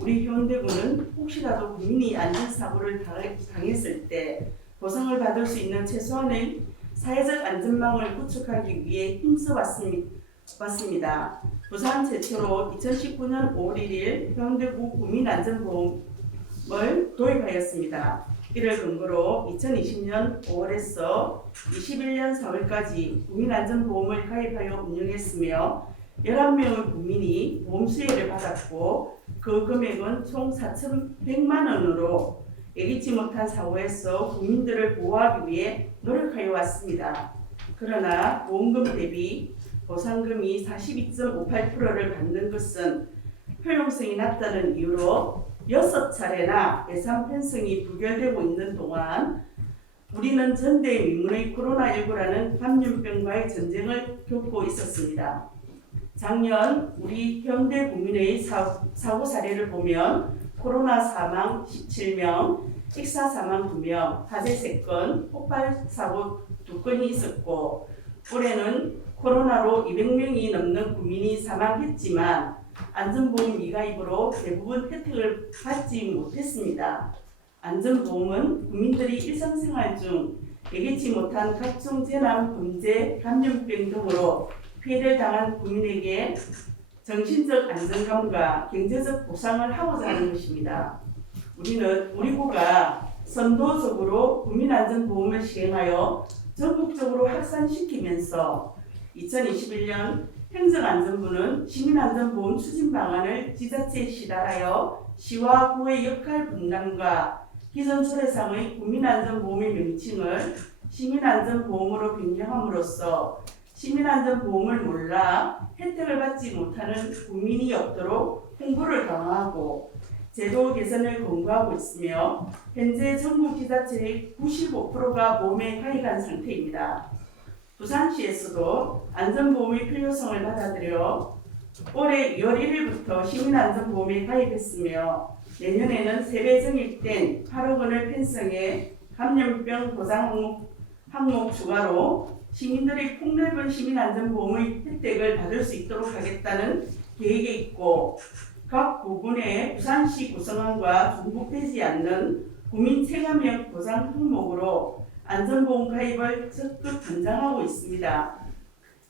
우리 해운대구는 혹시라도 국민이 안전사고를 당했을 때 보상을 받을 수 있는 최소한의 사회적 안전망을 구축하기 위해 힘써왔습니다. 부산 최초로 2019년 5월 1일 해운대구 국민안전보험을 도입하였습니다. 이를 근거로 2020년 5월에서 21년 4월까지 국민안전보험을 가입하여 운영했으며 11명의 국민이 보험 수혜를 받았고 그 금액은 총 4,100만 원으로 예기치 못한 사고에서 국민들을 보호하기 위해 노력하여 왔습니다. 그러나 보험금 대비 보상금이 42.58%를 받는 것은 효용성이 낮다는 이유로 6차례나 예산 편성이 부결되고 있는 동안 우리는 전대미문의 코로나19라는 감염병과의 전쟁을 겪고 있었습니다. 작년 우리 현대 국민의 사고 사례를 보면 코로나 사망 17명, 식사 사망 2명, 화재 3건, 폭발 사고 2건이 있었고 올해는 코로나로 200명이 넘는 국민이 사망했지만 안전보험 미가입으로 대부분 혜택을 받지 못했습니다. 안전보험은 국민들이 일상생활 중 예기치 못한 각종 재난, 범죄, 감염병 등으로 피해를 당한 국민에게 정신적 안정감과 경제적 보상을 하고자 하는 것입니다. 우리 구가 선도적으로 국민안전보험을 시행하여 전국적으로 확산시키면서 2021년 행정안전부는 시민안전보험 추진 방안을 지자체에 시달하여 시와 구의 역할 분담과 기존 조례상의 국민안전보험의 명칭을 시민안전보험으로 변경함으로써 시민안전보험을 몰라 혜택을 받지 못하는 국민이 없도록 홍보를 강화하고 제도 개선을 권고하고 있으며 현재 전국 지자체의 95%가 보험에 가입한 상태입니다. 부산시에서도 안전보험의 필요성을 받아들여 올해 2월 1일부터 시민안전보험에 가입했으며 내년에는 세배 정립된 8억 원을 편성해 감염병 보상 항목 추가로 시민들이 폭넓은 시민안전보험의 혜택을 받을 수 있도록 하겠다는 계획에 있고 각 부분의 부산시 구성원과 중복되지 않는 국민 체감력 보상 항목으로 안전보험 가입을 적극 권장하고 있습니다.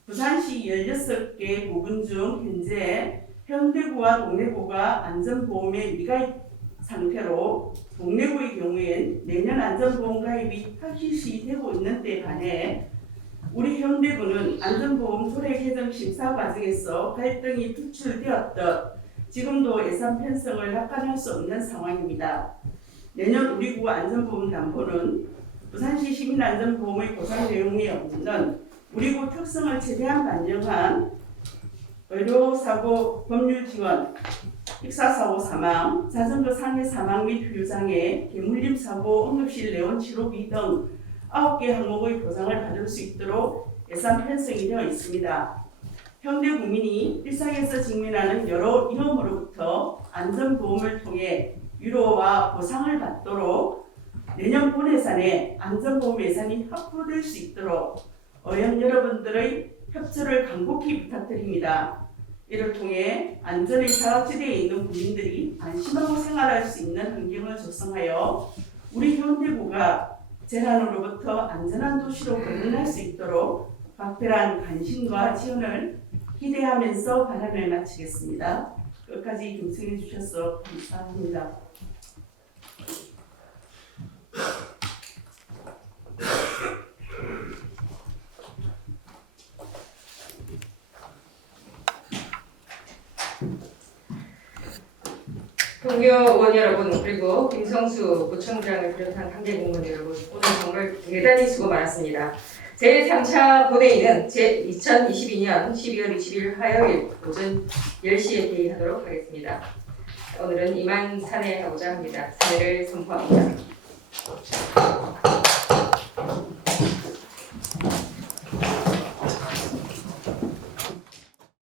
부산시 16개 부분 중 현재 해운대구와 동래구가 안전보험에 미가입 상태로 동래구의 경우엔 내년 안전보험 가입이 확실시되고 있는 데 반해 우리 해운대구는 안전보험 조례 개정 심사 과정에서 갈등이 분출되었듯 지금도 예산 편성을 낙관할 수 없는 상황입니다. 내년 우리 구 안전보험 담보는 부산시 시민안전보험의 보상 내용이 없는 우리 구 특성을 최대한 반영한 의료사고 법률 지원, 식사사고 사망, 자전거 상해 사망 및 후유장애, 개물림 사고, 응급실 내원 치료비 등 9개 항목의 보상을 받을 수 있도록 예산 편성이 되어 있습니다. 현대 국민이 일상에서 직면하는 여러 위험으로부터 안전보험을 통해 위로와 보상을 받도록 내년 본 예산에 안전보험 예산이 확보될 수 있도록 의원 여러분들의 협조를 간곡히 부탁드립니다. 이를 통해 안전의 사각지대에 있는 국민들이 안심하고 생활할 수 있는 환경을 조성하여 우리 현대구가 재난으로부터 안전한 도시로 거듭날 수 있도록 각별한 관심과 지원을 기대하면서 발언을 마치겠습니다. 끝까지 경청해 주셔서 감사합니다. 동료 의원 여러분 그리고 김성수 구청장을 비롯한 관계 공무원 여러분 오늘 정말 대단히 수고 많았습니다. 제3차 본회의는 2022년 12월 20일 화요일 오전 10시에 개의하도록 하겠습니다. 오늘은 이만 산회하고자 합니다. 산회를 선포합니다.